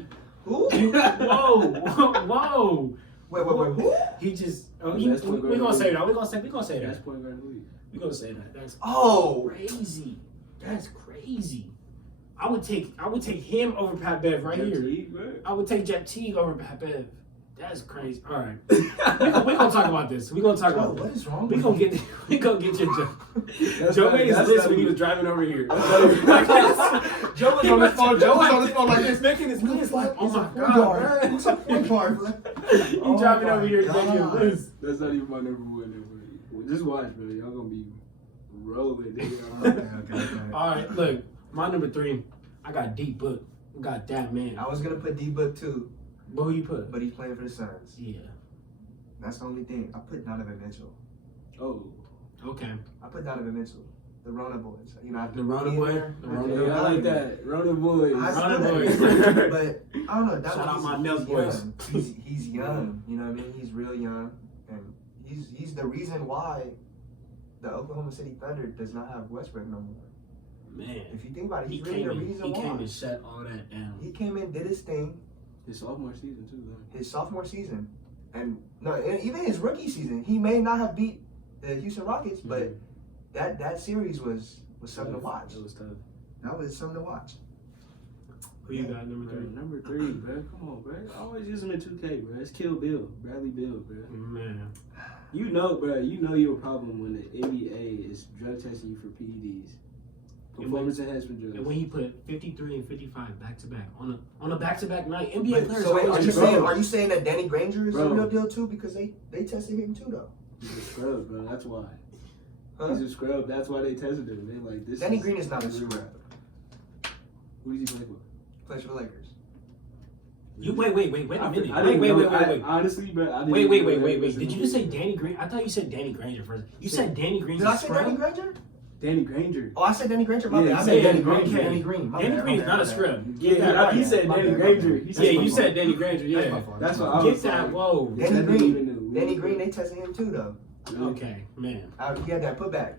Who? Whoa. Wait, who? He just. The We're best point guard gonna in the say league. that. We're gonna say that. Best point guard in the league. We're gonna say that. That's Oh, crazy. That's crazy. I would take him over Pat Bev right here. Teague, bro. I would take Jeff Teague over Pat Bev. That's crazy. All right, we're gonna talk about this. We're gonna talk Joe, about what this. is wrong We with gonna you? get we gonna get you, Joe. That's Joe not- made his that's list not when he even- was driving over here. Like Joe was on his phone. Joe was on his phone like this. making his list. Like, oh my Point god, guard. man. Who's a point guard? He Oh driving my over here to make his God. list. That's not even my number 1. Bro. Just watch, bro. Y'all gonna be rolling. Okay. All right, look, my number 3. I got D Book. I got that man. I was gonna put D-Book too, But who you put? but he's playing for the Suns. Yeah. That's the only thing. I put Donovan Mitchell. Oh, Okay. I put Donovan Mitchell. The Rona boys. You know, I The Rona in boy? there. The I Rona put boy. yeah, I like Donovan. that. Ronan boys. I Rona still boys. like- but I don't know. That Shout out he's- my Milk he's boys. young. He's young. You know what I mean? He's real young, and he's the reason why the Oklahoma City Thunder does not have Westbrook no more. Man. If you think about it, He he's really came the in. reason He why. came and shut all that down. He came in, did his thing, His sophomore season too, though. his sophomore season, and even his rookie season, he may not have beat the Houston Rockets, but that series was something to watch. It was tough. That was something to watch. Who you got number Bro, 3? number 3, bro. Come on, bro. I always use him in 2K, bro. It's Kill Bill, Bradley Bill, bro. Man. You know, bro. You know you're a problem when the NBA is drug testing you for PEDs, performance enhancement drugs. And when he put 53 and 55 back to back on a back to back night, NBA But, players so wait, always are you saying that Danny Granger is Bro. a real deal too? Because they tested him too though. He's a scrub, bro. That's why. Huh? He's a scrub. That's why they tested him. They like this. Danny Green is not a scrub. Who does he play for? Plays for the Lakers. You wait a minute. I Wait. didn't know- Honestly, bro. I didn't Wait. even know that was Did in you the just say league. Danny Green? I thought you said Danny Granger first. You said Danny Green's Did a I say Danny scrub? Granger? Danny Granger. Oh, I said Danny Granger. My Yeah, bad. I you said said Danny Danny Green. Green. Danny Green. My Danny bad, Green's my not a bad. scrub. Yeah, Get that yeah, right. he said My Danny bad, my Granger. bad. He Yeah, said you said Danny Granger. That's Yeah. my fault. That's what I Get was that. like. Whoa. Danny Danny Green. Green. Danny Green. They tested him too though. Okay, man. He had that putback.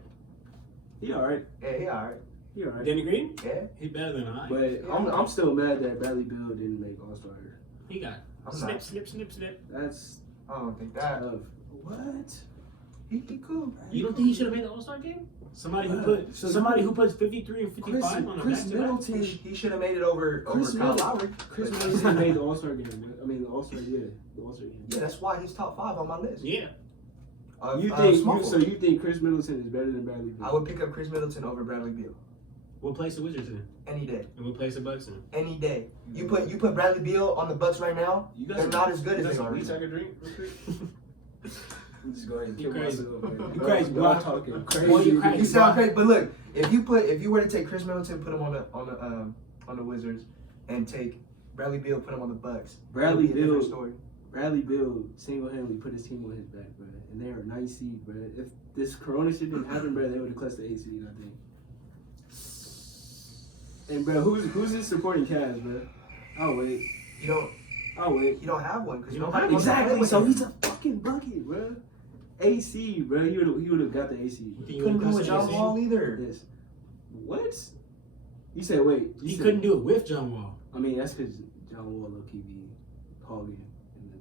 He alright. Yeah, he alright. He alright. Danny Green? Yeah, He better than I. But I'm still mad that Bradley Bill didn't make All Star. He got I'm snip, not. snip. That's I don't think that. tough. What? He cool. You don't think he should have made the All Star game? Somebody who puts 53 and 55 on a Chris back to back. Middleton. He should have made it over Chris Kyle Middleton. Lowry. Chris But- Middleton made the All Star game. I mean, the All Star game. Yeah, that's why he's top 5 on my list. Yeah. Small So forward. you think Chris Middleton is better than Bradley Beal? I would pick up Chris Middleton over Bradley Beal What place the Wizards in? any day. And what place the Bucks in? Any day. You put Bradley Beal on the Bucks right now. You got They're some- not as good you as got they some are. weed I could drink real quick? I'm just go ahead and You kill crazy. myself. Man. You crazy, bro. boy. I'm talking crazy. Boy, you crazy. You sound great, but look, if you were to take Chris Middleton, put him on the Wizards, and take Bradley Beal, put him on the Bucks. Bradley it'd be a different Beal- story. Bradley Beal single-handedly put his team on his back, bro. And they're a 9 seed, bro. If this Corona shit didn't happen, bro, they would have clutched the 8 seed, I think. And bro, who's his supporting cast, bro? Oh wait, You don't have one because You don't nobody have wants to play exactly. with So him. he's a fucking bucket, bro. AC, bro. He would have got the AC. Bro. You couldn't do couldn't with John Wall either. Yes. What? You said wait. You He said, couldn't do it with John Wall. I mean, that's because John Wall low key be hogging in the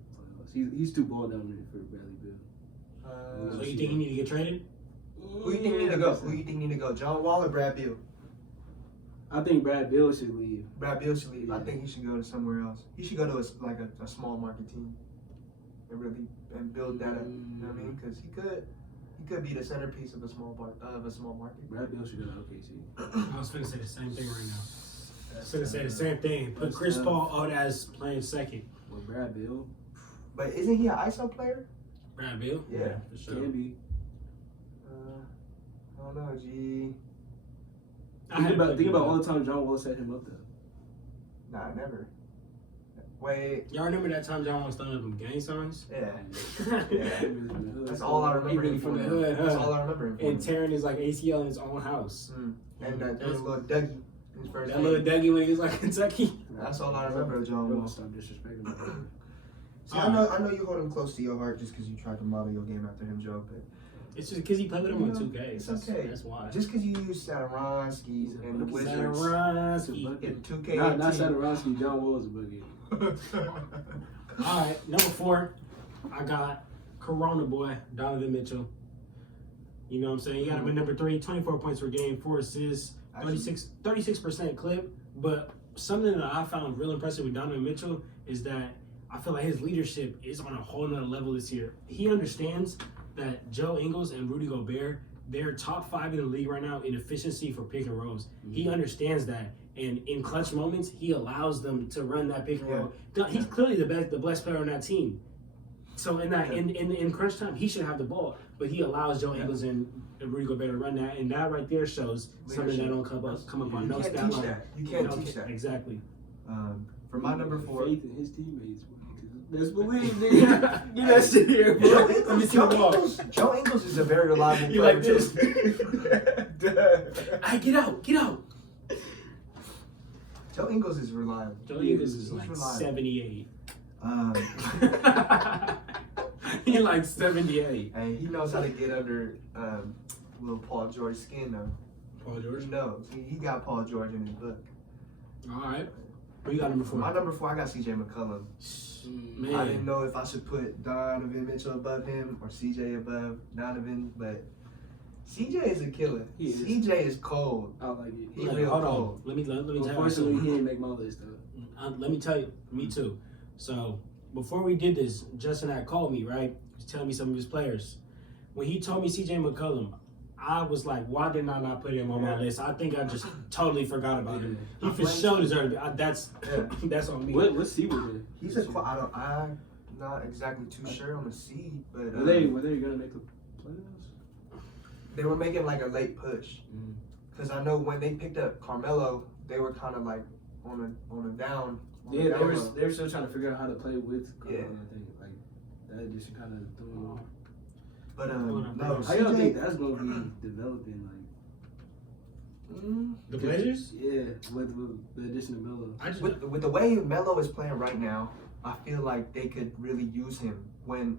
playoffs. He's too ball dominant for Bradley Beal. So you think he need to get traded? Who you think need to go? Who you think need to go? John Wall or Brad Beal? I think Brad Beal should leave. Brad Beal should leave. I Yeah. think he should go to somewhere else. He should go to a small market team and really build that up. You know what I mean? Because he could be the centerpiece of a small market. Brad Beal should go to OKC. I was finna say the same thing right now. I was finna say the same thing. Put Chris Paul out as playing second. Well, Brad Beal But isn't he an ISO player? Brad Beal? Yeah. For sure. can be. I don't know. Gee, Think about all the time John Wall set him up though. nah, never. Wait, Y'all remember that time John was throwing up them gang signs? yeah. Yeah. That's all I remember He him really from the for. hood, That's huh? all I remember him for. And tearing his like ACL in his own house. And that little Dougie, his first That name. little Dougie when he was like Kentucky. That's all I remember of John Bro, Wall. stop disrespecting him. See, I know you hold him close to your heart just because you tried to model your game after him, Joe. But It's just because he played with him on Yeah, 2K. it's That's, okay. That's why. just because you use Satoransky and the Wizards Satoransky. in 2K18. Not Satoransky. John Wall's a boogie. All right, number 4, I got Corona boy, Donovan Mitchell. You know what I'm saying? You got him at number 3, 24 points per game, 4 assists, 36% clip. But something that I found real impressive with Donovan Mitchell is that I feel like his leadership is on a whole nother level this year. He understands that Joe Ingles and Rudy Gobert, they're top 5 in the league right now in efficiency for pick and rolls. He understands that. And in clutch moments, he allows them to run that pick and roll. He's clearly the best player on that team. So in crunch time, he should have the ball, but he allows Joe Ingles and Rudy Gobert to run that, and that right there shows something that don't come up on You no can't stat teach line. that. You can't teach that. Exactly. For my number 4, Faith in his teammates. Best believe, nigga. Get that shit here, bro. Let me see the ball. Joe Ingles is a very reliable You player. like this? too. Get out. Joe Ingles is reliable. Joe Ingles is He's like reliable. 78. Um, He like 78. and he knows how to get under little Paul George's skin, though. Paul George. He knows. He got Paul George in his book. All right. What you got number 4? My number 4, I got CJ McCollum. Man. I didn't know if I should put Donovan Mitchell above him or CJ above Donovan, but CJ is a killer. He is. CJ is cold. I like it. He Like, real hold cold. on. Let me tell you Unfortunately, something. he didn't make my list though. Let me tell you, me too. So before we did this, Justin had called me, right? He was telling me some of his players. When he told me CJ McCollum, I was like, why did I not put him on my list? I think I just totally forgot about him. He for sure deserved it. That's on me. What seed was it? He's I'm not exactly too sure on the seed, but Were they gonna make the playoffs? they were making like a late push. Because I know when they picked up Carmelo, they were kind of like on a down. Yeah, down low. they were still trying to figure out how to play with Carmelo, Yeah. I think. Like that just kind of threw them off. But How no, How y'all think CJ. that's gonna be developing? The Blazers? Yeah, with the addition of Melo. I just With the way Melo is playing right now, I feel like they could really use him when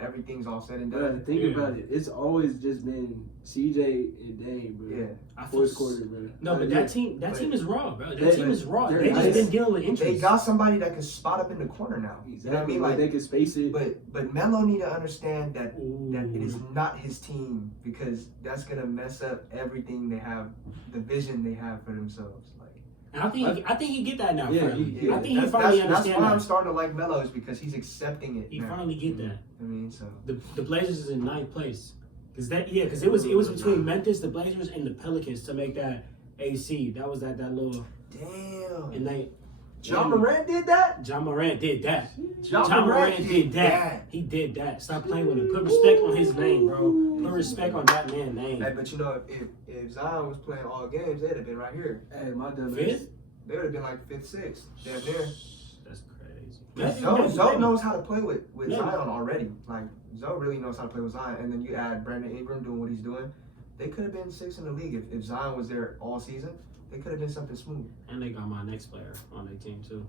everything's all said and But done. think Yeah. about it. It's always just been CJ and Dame, bro. Yeah, I feel Fourth quarter, bro. No, but that team is raw, bro. That team is raw. they're They just nice. been dealing with they injuries. got somebody that can spot up in the corner now. Exactly. You know what I mean? Like Like, they can space it. but Melo need to understand that it is Ooh. not his team because that's gonna mess up everything they have, the vision they have for themselves. Like And I think he get that now. Yeah, finally. he- I think he that's, finally that's understand why I'm that. starting to like Melo is because he's accepting it. He now. finally get that. I mean, so The Blazers is in 9th place. Because it was between Memphis, the Blazers, and the Pelicans to make that AC. That was that little damn. and they John Morant did that. John Morant did that. John John Morant Morant did that. He did that. Stop playing with him. Put respect on his name, bro. Put respect on that man's name. Hey, but you know, if Zion was playing all games, they'd have been right here. Hey, my dumb Fifth? They would have been like 5th, 6th. Damn near. That's crazy. Zoe knows how to play with Yeah. Zion already. Like Zoe really knows how to play with Zion, and then you add Brandon Ingram doing what he's doing. They could have been 6th in the league if Zion was there all season. They could have been something smooth. And they got my next player on their team too.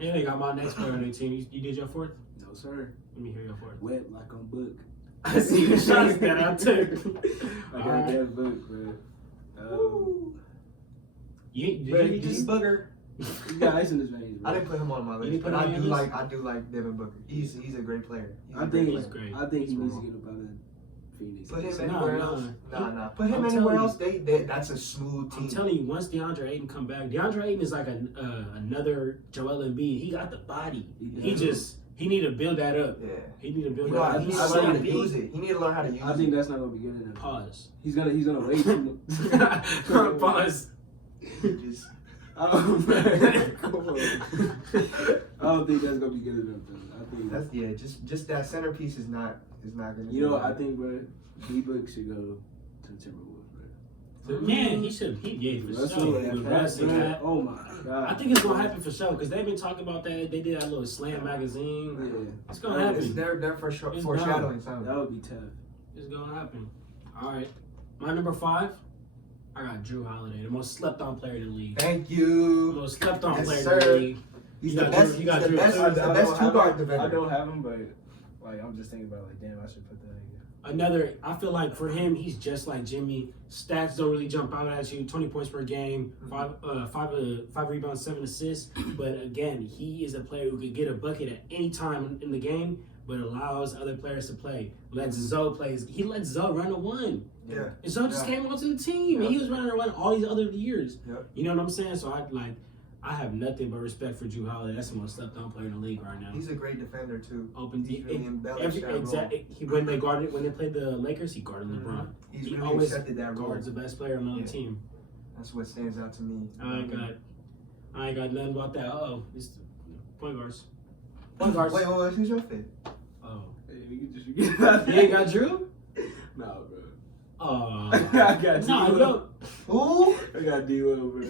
And they got my next player on their team. You did your 4th? No, sir. Let me hear your 4th. Wet like on book. I see the shots that I took. I got Alright. that book, bro. Did He you just booger. He got ice in his veins, bro. I didn't put him on my You list, didn't put but him on your list? I do like Devin Booker. He's a great player. He's I a think great he's player. great. I think he He's needs to wrong. get up out of Phoenix. Put him No, anywhere no. else. Nah. Put him I'm anywhere telling else. That's a smooth team. I'm telling you, once DeAndre Ayton come back, DeAndre Ayton is like another Joel Embiid. He got the body. He need to build that up. Yeah. He need to build You know, that up. he needs He's to learn how so to big. use it. He need to learn how to use it. I think that's not gonna be good enough. Pause. He's gonna wait too much. Pause. Just Oh, man. Come on. I don't think that's gonna be good enough. Though. I think that's just that centerpiece is not gonna. You know what I think, bro? D-Book should go to the Timberwolves, bro. Man, he should. For Russell, sure. that With cat, Russell, bro. man. Oh my god. I think it's gonna happen for sure because they've been talking about that. They did that little Slam magazine. Yeah, It's gonna happen. They're foreshadowing something. that would be tough. It's gonna happen. All right, my number 5. I got Drew Holiday, the most slept-on player in the league. Thank The you. most slept-on Yes, player in sir. the league. He's You the got best. Drew- He's you got the Drew best. too. He's the best two guard defender. I don't have him, but like I'm just thinking about like, damn, I should put that in. I feel like for him, he's just like Jimmy. Stats don't really jump out at you. 20 points per game, five rebounds, 7 assists. But again, he is a player who could get a bucket at any time in the game, but allows other players to play. Lets Zoe play. He lets Zoe run a 1. Yeah. And Zoe just came onto the team, and he was running a 1 all these other years. Yep. You know what I'm saying? So I have nothing but respect for Drew Holiday. That's the most slept-on player in the league right now. He's a great defender too. Open He's really embellished that role. when they played the Lakers, he guarded LeBron. He's He really always accepted that role. Guards the best player on the Yeah. team. That's what stands out to me. I ain't got nothing about that. It's point guards. Point guards. Wait, who's your fifth? Oh, Hey, you can just forget that. you ain't got Drew? Nah, bro. Oh, I got nah, D-Will. you don't. Who? I got D-Will, bro.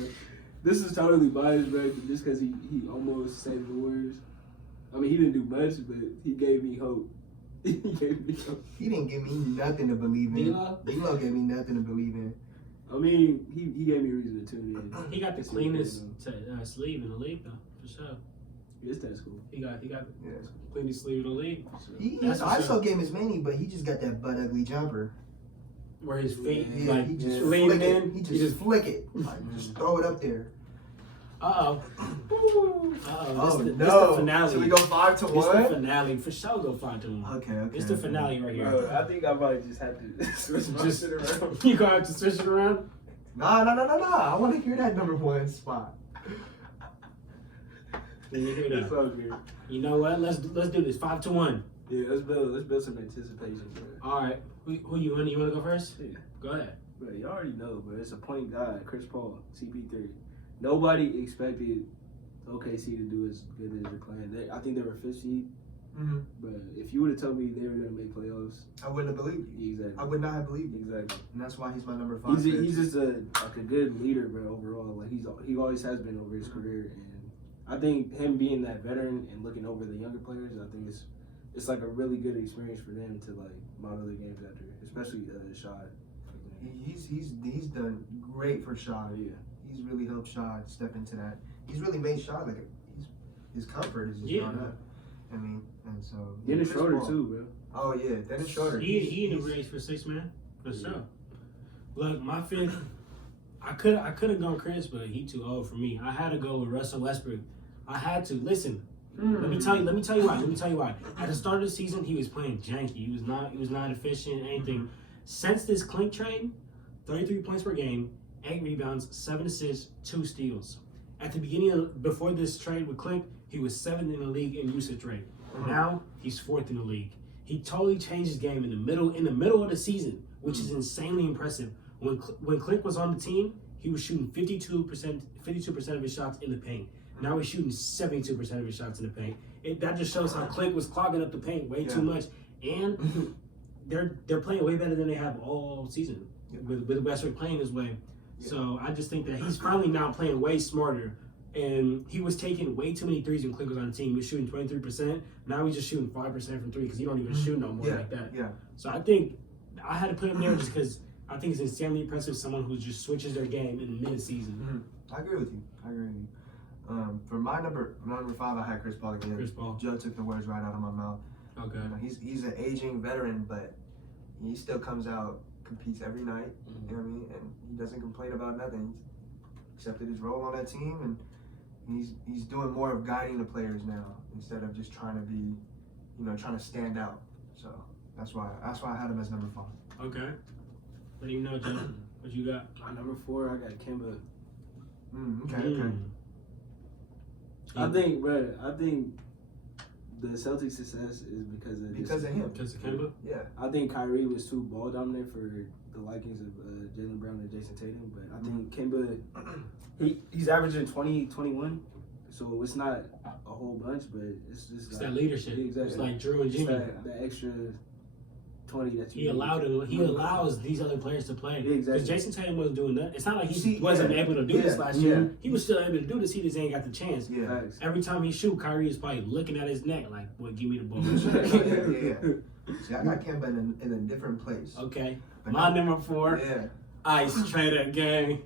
This is totally biased, bro, just because he almost saved the Warriors. I mean, he didn't do much, but he gave me hope. He gave me hope. He didn't give me nothing to believe in. D-Lo? D-Lo gave me nothing to believe in. I mean, he gave me a reason to tune in. He got the cleanest sleeve in the league, though, for sure. Yes, that's cool. He got Yeah. the cleanest sleeve in the league. His That's for ISO sure. game is many, but he just got that butt ugly jumper. Where his feet, Yeah, like, he just lean flick it. in. He just flick it. Like, just throw it up there. Uh-oh. Oh, This no. the finale. So we go 5-1? It's the finale. For sure go 5-1. Okay. It's the finale right here. Bro, I think I might just have to switch my Just- shit around. You gonna have to switch it around? Nah. I want to hear that number 1 spot. Let me hear It's that. all good. You know what? Let's do this. 5-1. Yeah, let's build some anticipation, bro. All right. Who you want? You want to go first? Yeah. Go ahead. Bro, you already know, bro. It's a point guard, Chris Paul, CP3. Nobody expected OKC to do as good as they're playing. I think they were 5th seed, Mm-hmm. but if you would have told me they were gonna make playoffs, I wouldn't have believed you. exactly, I would not have believed you. exactly. And that's why he's my number 5. He's just a good leader, bro. Overall, like he always has been over his career, and I think him being that veteran and looking over the younger players, I think it's like a really good experience for them to like model their games after, especially Shad. He's done great for Shaw. Yeah. He's really helped Shaw step into that. He's really made Shaw like his comfort is just gone up. I mean, and so Dennis Chris Schroeder Paul. too, bro. Oh yeah, Dennis Schroeder. He in the race for 6 man for sure. Look, my 5th. I could have gone Chris, but he too old for me. I had to go with Russell Westbrook. I had to listen. Let me tell you why. At the start of the season, he was playing janky. He was not efficient. Anything. Since this Clink trade, 33 points per game, 8 rebounds, 7 assists, 2 steals. at the beginning before this trade with Clint, he was 7th in the league in usage rate. Now he's 4th in the league. He totally changed his game in the middle of the season, which is insanely impressive. When Clint was on the team, he was shooting 52% of his shots in the paint. Now he's shooting 72% of his shots in the paint. That just shows how Clint was clogging up the paint way too much, and they're playing way better than they have all season with Westbrook playing his way. So I just think that he's finally now playing way smarter. And he was taking way too many threes when Clint was on the team. He was shooting 23%. Now he's just shooting 5% from three because he don't even shoot no more like that. Yeah. So I think I had to put him there just because I think it's insanely impressive. Someone who just switches their game in mid-season. I agree with you. For my number 5, I had Chris Paul again. Chris Paul. Joe took the words right out of my mouth. Okay. You know, he's an aging veteran, but he still comes out, competes every night. You know what I mean? And he doesn't complain about nothing. He's accepted his role on that team, and he's doing more of guiding the players now instead of just trying to be, trying to stand out. So that's why I had him as number 5. Okay. Let him know, Joe. What you got? My number 4, I got Kemba. Okay. I think the Celtics' success is because of Because of him. Because of Kemba? Yeah. I think Kyrie was too ball dominant for the likings of Jaylen Brown and Jason Tatum, but I think Kemba, he's averaging 20, 21, so it's not a whole bunch, but it's just It's that leadership. Exactly. It's like Drew and It's Jimmy. that extra 20 that He allows these other players to play. Because Exactly. Jason Tatum wasn't doing that. It's not like he wasn't able to do this last year. He was still able to do this. He just ain't got the chance. Yeah. Facts. Every time he shoot, Kyrie is probably looking at his neck like, "Boy, give me the ball." Yeah. See, I got Kemba in a different place. Okay. My number 4, Yeah. Ice Trader gang.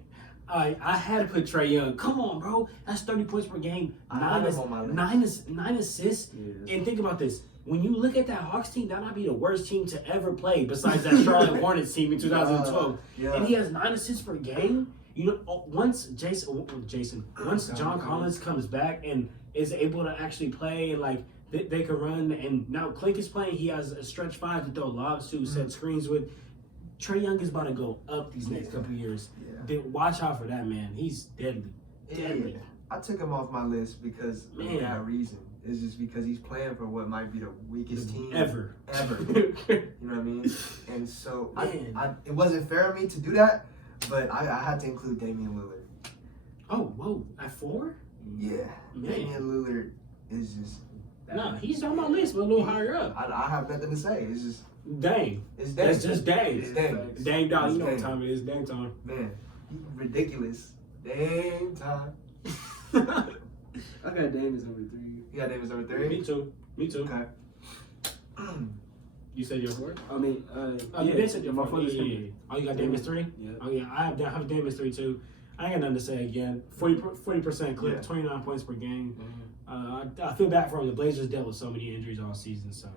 I had to put Trae Young. Come on, bro. That's 30 points per game. I had him on my list. 9 assists. Yeah. And think about this. When you look at that Hawks team, that might be the worst team to ever play besides that Charlotte Hornets team in 2012. Yeah. And he has 9 assists per game. Once John Collins comes back and is able to actually play and like they can run, and now Clint is playing, he has a stretch 5 to throw lobs to, set screens with. Trae Young is about to go up these next couple of years. Watch out for that man. He's deadly. Deadly. Yeah. I took him off my list because of that reason. It's just because he's playing for what might be the weakest team Ever. You know what I mean? And so it wasn't fair of me to do that, but I had to include Damian Lillard. Oh, whoa. At 4? Yeah. Man. Damian Lillard is just... No, he's on my list, but a little higher up. I have nothing to say. It's just... Dang. It's Dame. That's just Dame. It's Dame. Dame dog. It's You know what Dame. time it is. Dame time. Man, he's ridiculous. Dame time. I got Dame as number 3. You got Dame as number 3? Me too. Okay. You said your 4? I mean, You did say your my 4. father's Yeah. Kemba. Oh, you got Dame as 3? Yeah. Oh, yeah. I have Dame as 3 too. I ain't got nothing to say again. 40% clip, Yeah. 29 points per game. I feel bad for him. The Blazers dealt with so many injuries all season, so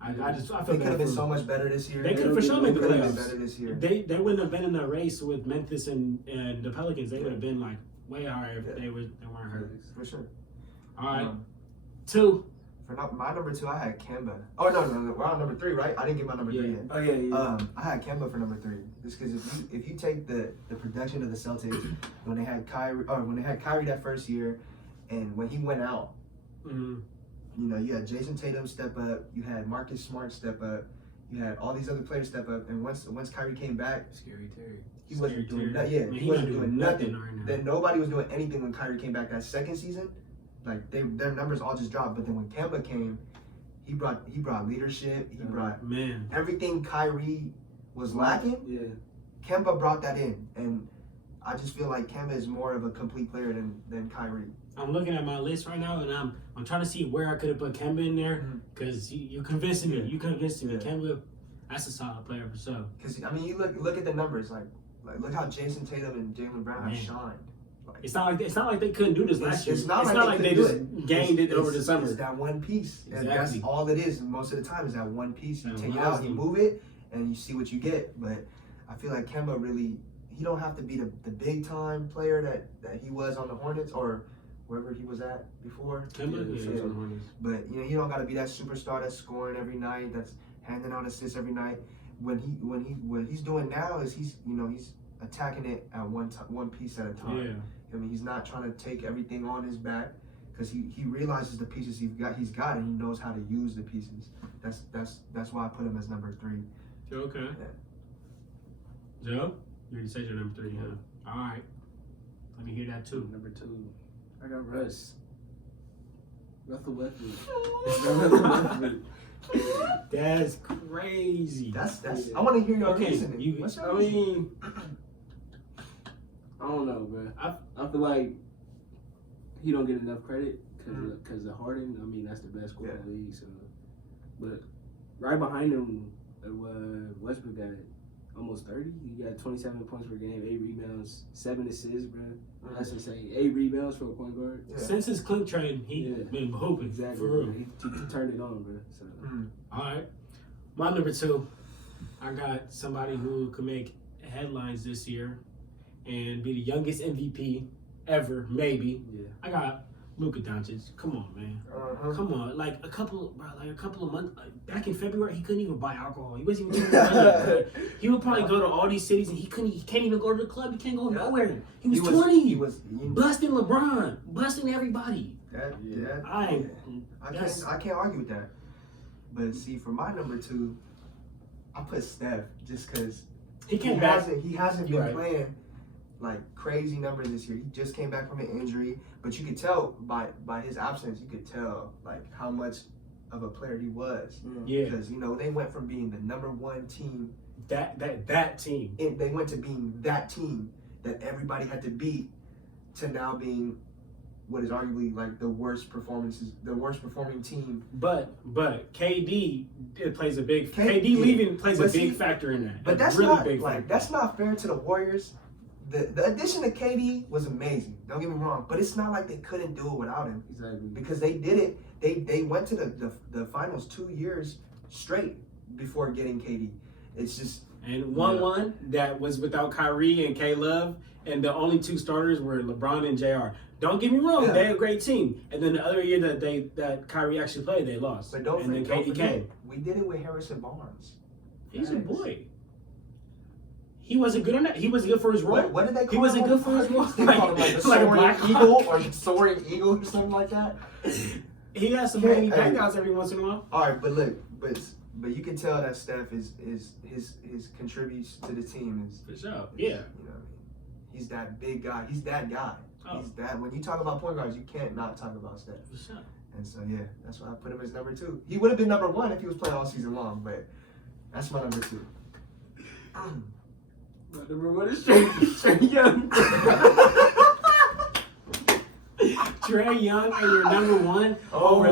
I feel They bad could have been for so them. much better this year. They could have for sure made the They could have been playoffs. better this year. They wouldn't have been in the race with Memphis and the Pelicans. They would have been like way higher if they weren't hurt. For sure. All right, Um, 2. For my number 2, I had Kemba. Oh, no. We're on number 3, right? I didn't get my number 3 yet. Oh yeah. I had Kemba for number 3. Just because if you take the production of the Celtics when they had Kyrie that first year, and when he went out, you had Jason Tatum step up, you had Marcus Smart step up, you had all these other players step up, and once Kyrie came back, Scary Terry. he wasn't doing Man, he wasn't doing nothing. right now. Then nobody was doing anything when Kyrie came back that second season. Like their numbers all just dropped. But then when Kemba came, he brought leadership. He brought Man, everything Kyrie was lacking. Yeah. Kemba brought that in, and I just feel like Kemba is more of a complete player than Kyrie. I'm looking at my list right now, and I'm trying to see where I could have put Kemba in there because you convincing me. You convincing me. Yeah. Kemba, that's a solid player for sure. Because I mean, you look at the numbers. Like look how Jason Tatum and Jaylen Brown have Man. shined. It's not like they couldn't do this last year. It's not like they couldn't just do it. gained it over the It's summer. that one piece. And Exactly. that's all it is. Most of the time is that one piece. You That take it allows out, you them. move it, and you see what you get. But I feel like Kemba really, he don't have to be the big time player that he was on the Hornets or wherever he was at before. Kemba, Yeah, yeah, sure. he's on the Hornets. But you don't got to be that superstar that's scoring every night, that's handing out assists every night. What he's doing now is he's attacking it at one piece at a time. Yeah. I mean, he's not trying to take everything on his back because he realizes the pieces he's got, and he knows how to use the pieces. That's why I put him as number 3. Okay. Yeah. Joe, you already said your number 3, huh? All right. Let me hear that too. Number 2, I got Russ. Russell Westbrook. That's crazy. That's. I want to hear your Okay, reasoning. What's your reasoning? I don't know, bro. I feel like he don't get enough credit because of Harden. I mean, that's the best scorer in the league. So, but right behind him, Westbrook got almost 30. He got 27 points per game, 8 rebounds, 7 assists, bro. That's insane. 8 rebounds for a point guard. Yeah. Since his Clint trade, he been hooping. Exactly. For real. He turned it on, bro. So. All right. My number 2, I got somebody who could make headlines this year and be the youngest MVP ever, maybe. Yeah. I got Luka Doncic. Come on, man. Come on. Like a couple of months back in February, he couldn't even buy alcohol. He wasn't even getting money. He would probably go to all these cities and he can't even go to the club. He can't go nowhere. He was 20. He was busting LeBron, busting everybody. I can't argue with that. But see, for my number 2, I put Steph just because he hasn't been playing like crazy numbers this year. He just came back from an injury, but you could tell by his absence, you could tell like how much of a player he was. Yeah, because they went from being the number 1 team. That team. They went to being that team that everybody had to beat to now being what is arguably like the worst performing team. But KD plays a big KD leaving plays a big factor in that. But that's really not big like factor. that's not fair to the Warriors. The addition of KD was amazing. Don't get me wrong, but it's not like they couldn't do it without him. Exactly. Because they did it. They went to the finals 2 years straight before getting KD. It's just and one that was without Kyrie and K Love, and the only 2 starters were LeBron and JR. Don't get me wrong, they had a great team. And then the other year that Kyrie actually played, they lost. But don't then forget, KD came. We did it with Harrison Barnes. He's a boy. He wasn't good on that. He was good for his role. What did they call him? He wasn't good for his role. They called him like the soaring eagle or the soaring eagle or something like that. He has some baby back outs every once in a while. All right, but look, but you can tell that Steph is his contributes to the team is For sure. Yeah. Yeah. He's that big guy. He's that guy. Oh. He's that. When you talk about point guards, you can't not talk about Steph. For sure. And so yeah, that's why I put him as number 2. He would have been number 1 if he was playing all season long, but that's my number 2. My number 1 is Trae Young. Trae Young and your number 1 over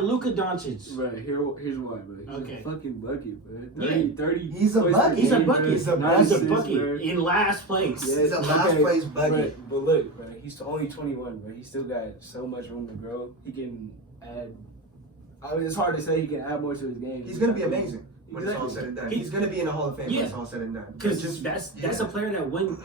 Luka Doncic. Right, here's why, bro. He's Okay. a fucking bucket, bro. 30. He's a points bucket. per He's a game, bucket. bro. He's a He's a Assists, bucket bro. in last place. Yes, He's a last place bucket. Right, but look, bro, he's only 21, bro. He still got so much room to grow. He can add. I mean, it's hard to say he can add more to his game. He's gonna be amazing when it's all Exactly. said and done. He's gonna be in the Hall of Fame when it's Yeah. all said and done. Because that's a player that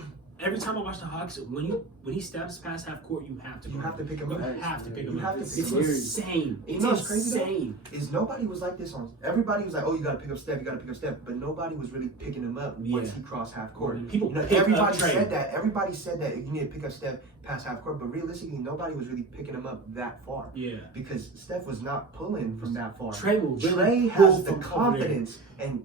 every time I watch the Hawks, when he steps past half court, you have to pick him You up. have to pick him You up. have to It's pick him up. insane. You It's know what's crazy though? insane. Is nobody was like this on. Everybody was like, "Oh, you gotta pick up Steph. You gotta pick up Steph," but nobody was really picking him up once he crossed half court. People pick up everybody Trae. said that. Everybody said that you need to pick up Steph past half court, but realistically, nobody was really picking him up that far. Yeah. Because Steph was not pulling from that far. Trae will really Trae pull has the from confidence and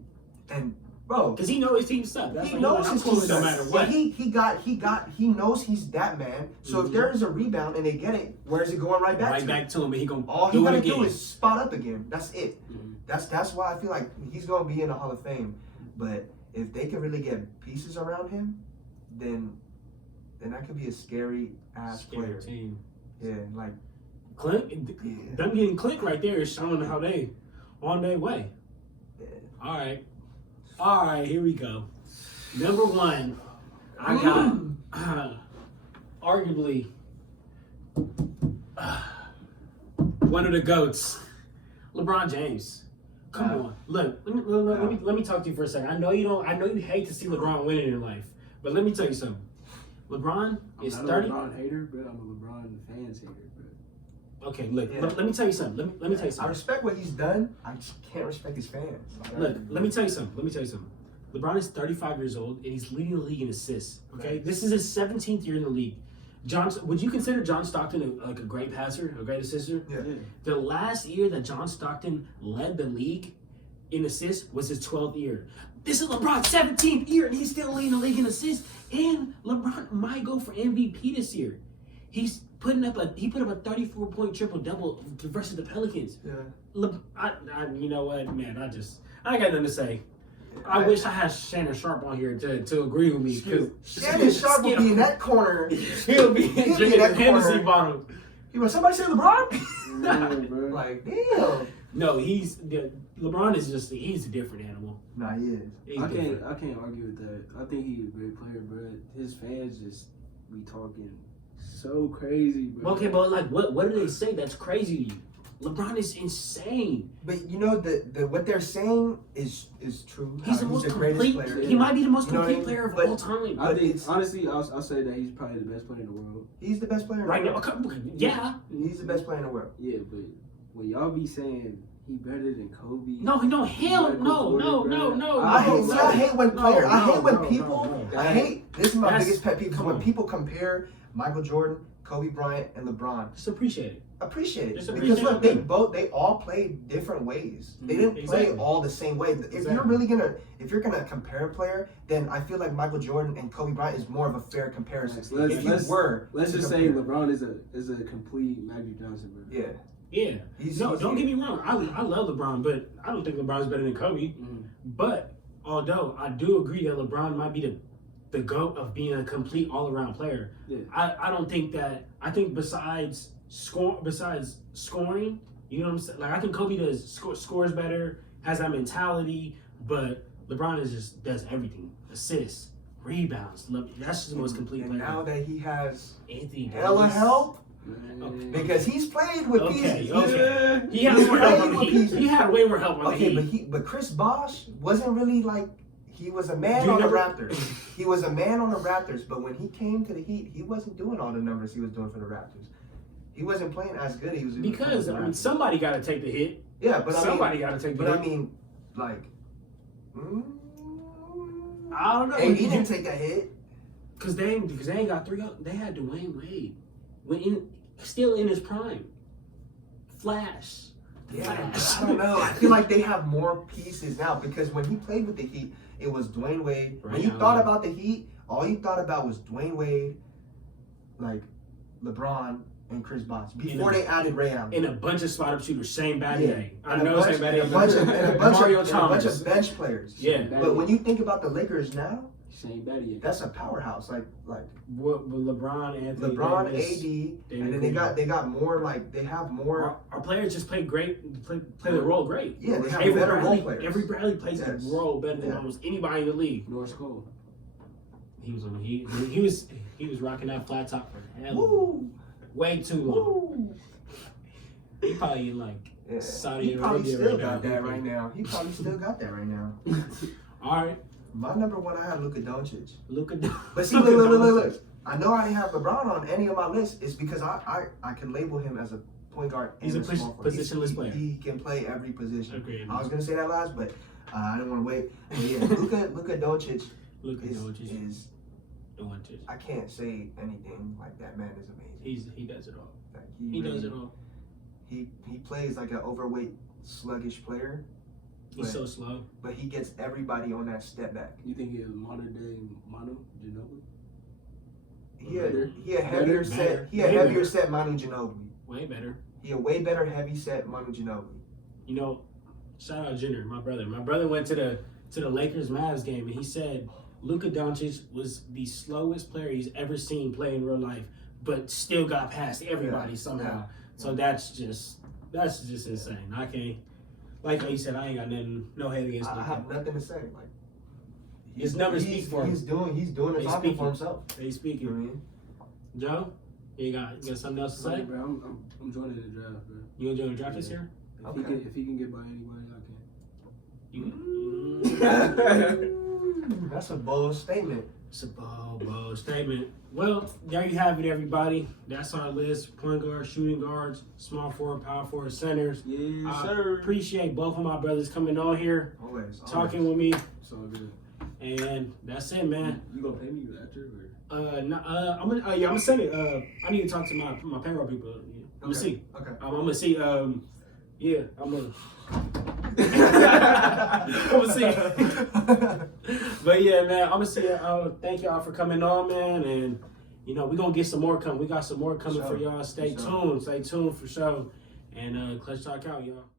bro. because he knows his team sucks. That's He why knows his team no sucks. matter what. He knows he's that man. So if there is a rebound and they get it, where is it going right back Right to? back to him, and he gonna All he do it gotta again. do is spot up again. That's it. Mhm. That's why I feel like he's gonna be in the Hall of Fame. But if they can really get pieces around him, then that could be a scary ass player. team. Yeah, like Clint, them getting Clint right there is showing how they on their way. yeah. All right, here we go. Number 1, I got arguably one of the GOATs, LeBron James. Come on, look. Let me talk to you for a second. I know you hate to see LeBron winning in life, but let me tell you something. LeBron is I'm 30. not a LeBron hater, but I'm a LeBron fans hater, bro. Okay, look. Yeah. Let me tell you something. Let me tell you I something. respect what he's done. I just can't respect his fans. Look, let me tell you something. LeBron is 35 years old, and he's leading the league in assists. Okay, this is his 17th year in the league. Would you consider John Stockton a great passer, a great assister? Yeah. The last year that John Stockton led the league in assists was his 12th year. This is LeBron's 17th year, and he's still leading the league in assists. And LeBron might go for MVP this year. He put up a 34-point triple-double versus the Pelicans. Yeah. You know what, man? I got nothing to say. I wish I had Shannon Sharp on here to agree with me. Shannon Sharp will be in that corner. He'll be drinking that a Hennessy corner. bottle. He was somebody say LeBron? Yeah, bro. Like, damn. No, LeBron is he's a different animal. Nah, he is. He's I different. can't argue with that. I think he's a great player, bro. His fans just be talking so crazy, bro. Okay, but like, what do they say that's crazy to you? LeBron is insane. But you know the what they're saying is true. He's the most complete. player. He might be the most You know what I complete mean? player of But- all time. I think it's- honestly, I'll say that he's probably the best player in the world. He's the best player in Right the now, world. okay, yeah. He's the best player in the world. Yeah, but when y'all be saying he better than Kobe, No, hell, no. I hate when players. I hate when people. no. I hate. This is my That's- biggest pet peeve. Is come when on. people compare Michael Jordan, Kobe Bryant, and LeBron. Just appreciate it. Appreciate it Just because appreciate look, it. they all played different ways. They Mhm, didn't play exactly. all the same way. If you're gonna compare a player, then I feel like Michael Jordan and Kobe Bryant is more of a fair comparison. Let's- If you let's- were, let's to just say compare. LeBron is a complete Magic Johnson, bro. Yeah. Yeah. Don't get me wrong. I love LeBron, but I don't think LeBron's better than Kobe. Mhm. But although I do agree that LeBron might be the GOAT of being a complete all around player, Yeah. I don't think that. I think besides scoring, you know what I'm saying? Like, I think Kobe scores better, has that mentality, but LeBron does everything: assists, rebounds. That's just the most complete And player. now that he has Anthony hella Davis. help Man. because he's played with Okay, pieces. okay. He He's had more help played on the with Heat. pieces. He had way more help on the Okay, Heat. but Chris Bosh wasn't really like he was a man Do you on the remember- Raptors. He was a man on the Raptors, but when he came to the Heat, he wasn't doing all the numbers he was doing for the Raptors. He wasn't playing as good as he was doing Because for the Raptors. somebody got to take the hit. Yeah, but Somebody got to take the But hit. I mean, like, I don't know. and he didn't take a hit. Because they ain't got three. They had Dwayne Wade, still in his prime. Flash. Yeah, Flash. I don't know. I feel like they have more pieces now because when he played with the Heat, it was Dwayne Wade. When Right you now, thought yeah. about the Heat, all you thought about was Dwayne Wade, like LeBron and Chris Bosh before they added Ray Allen. And a bunch of spot up shooters. Shane Battier. I And a know bunch- Shane Battier. and a bunch of Mario and a bunch Chalmers. of bench players. Yeah. But when you think about the Lakers now, Shane Battier. that's a powerhouse. Like With LeBron, Anthony LeBron, Davis, AD, David and then Green. they got more. Like they have more. Our players just play great. Play their role great. Yeah, they have Avery better role Bradley, players. Avery Bradley plays Yes. his role better than Yeah. almost anybody in the league. North Cole. He was rocking that flat top for hell Woo, way too long. woo. He probably in like Yeah. Saudi He probably Arabia still right got now. that right now. He probably still got that right now. All right, My number one, I had Luka Doncic. look at But see, look. I know I didn't have LeBron on any of my lists. It's because I can label him as a point guard. He's and a small forward. positionless player. He can play every position. Okay. I was gonna say that last, but I didn't want to wait. But yeah, Luka Doncic Look at Doncic. is Doncic. I can't say anything like that man is amazing. He does it all. Like, He does it all. He plays like an overweight, sluggish player, He's But- so slow. but he gets everybody on that step back. You think he's modern day Manu Ginobili? He a Better. heavier Better. set. He a Way heavier better. set Manu Ginobili. Way better. He a way better heavy set Manu Ginobili. You know, shout out Jenner, my brother. My brother went to the Lakers Mavs game and he said Luka Doncic was the slowest player he's ever seen play in real life, but still got past everybody Yeah. somehow. Yeah. So that's just insane. I can't, like you said, I ain't got no hate against I Luka. have nothing to say. Like His numbers speak for him. He's doing They it talking speaking. for himself. They You know what I speaking. mean? Joe, you got something else to say? Bro, I'm joining the draft, bro. You gonna join the draft this year? If he can get by anybody, I can. That's a bold statement. It's a bold statement. Well, there you have it, everybody. That's our list: point guard, shooting guards, small forward, power forward, centers. Yes, I sir. appreciate both of my brothers coming on here, Always. talking with me. It's all good. And that's it, man. You gonna pay me after? I'm gonna send it. I need to talk to my payroll people. Yeah. I'm gonna see. Okay. I'm gonna see. Yeah, I'm gonna. I'm gonna see. But yeah, man, I'm gonna see. Thank y'all for coming on, man, and you know we're gonna get some more coming. We got some more coming for y'all. Stay tuned. Stay tuned for sure. And Clutch Talk out, y'all.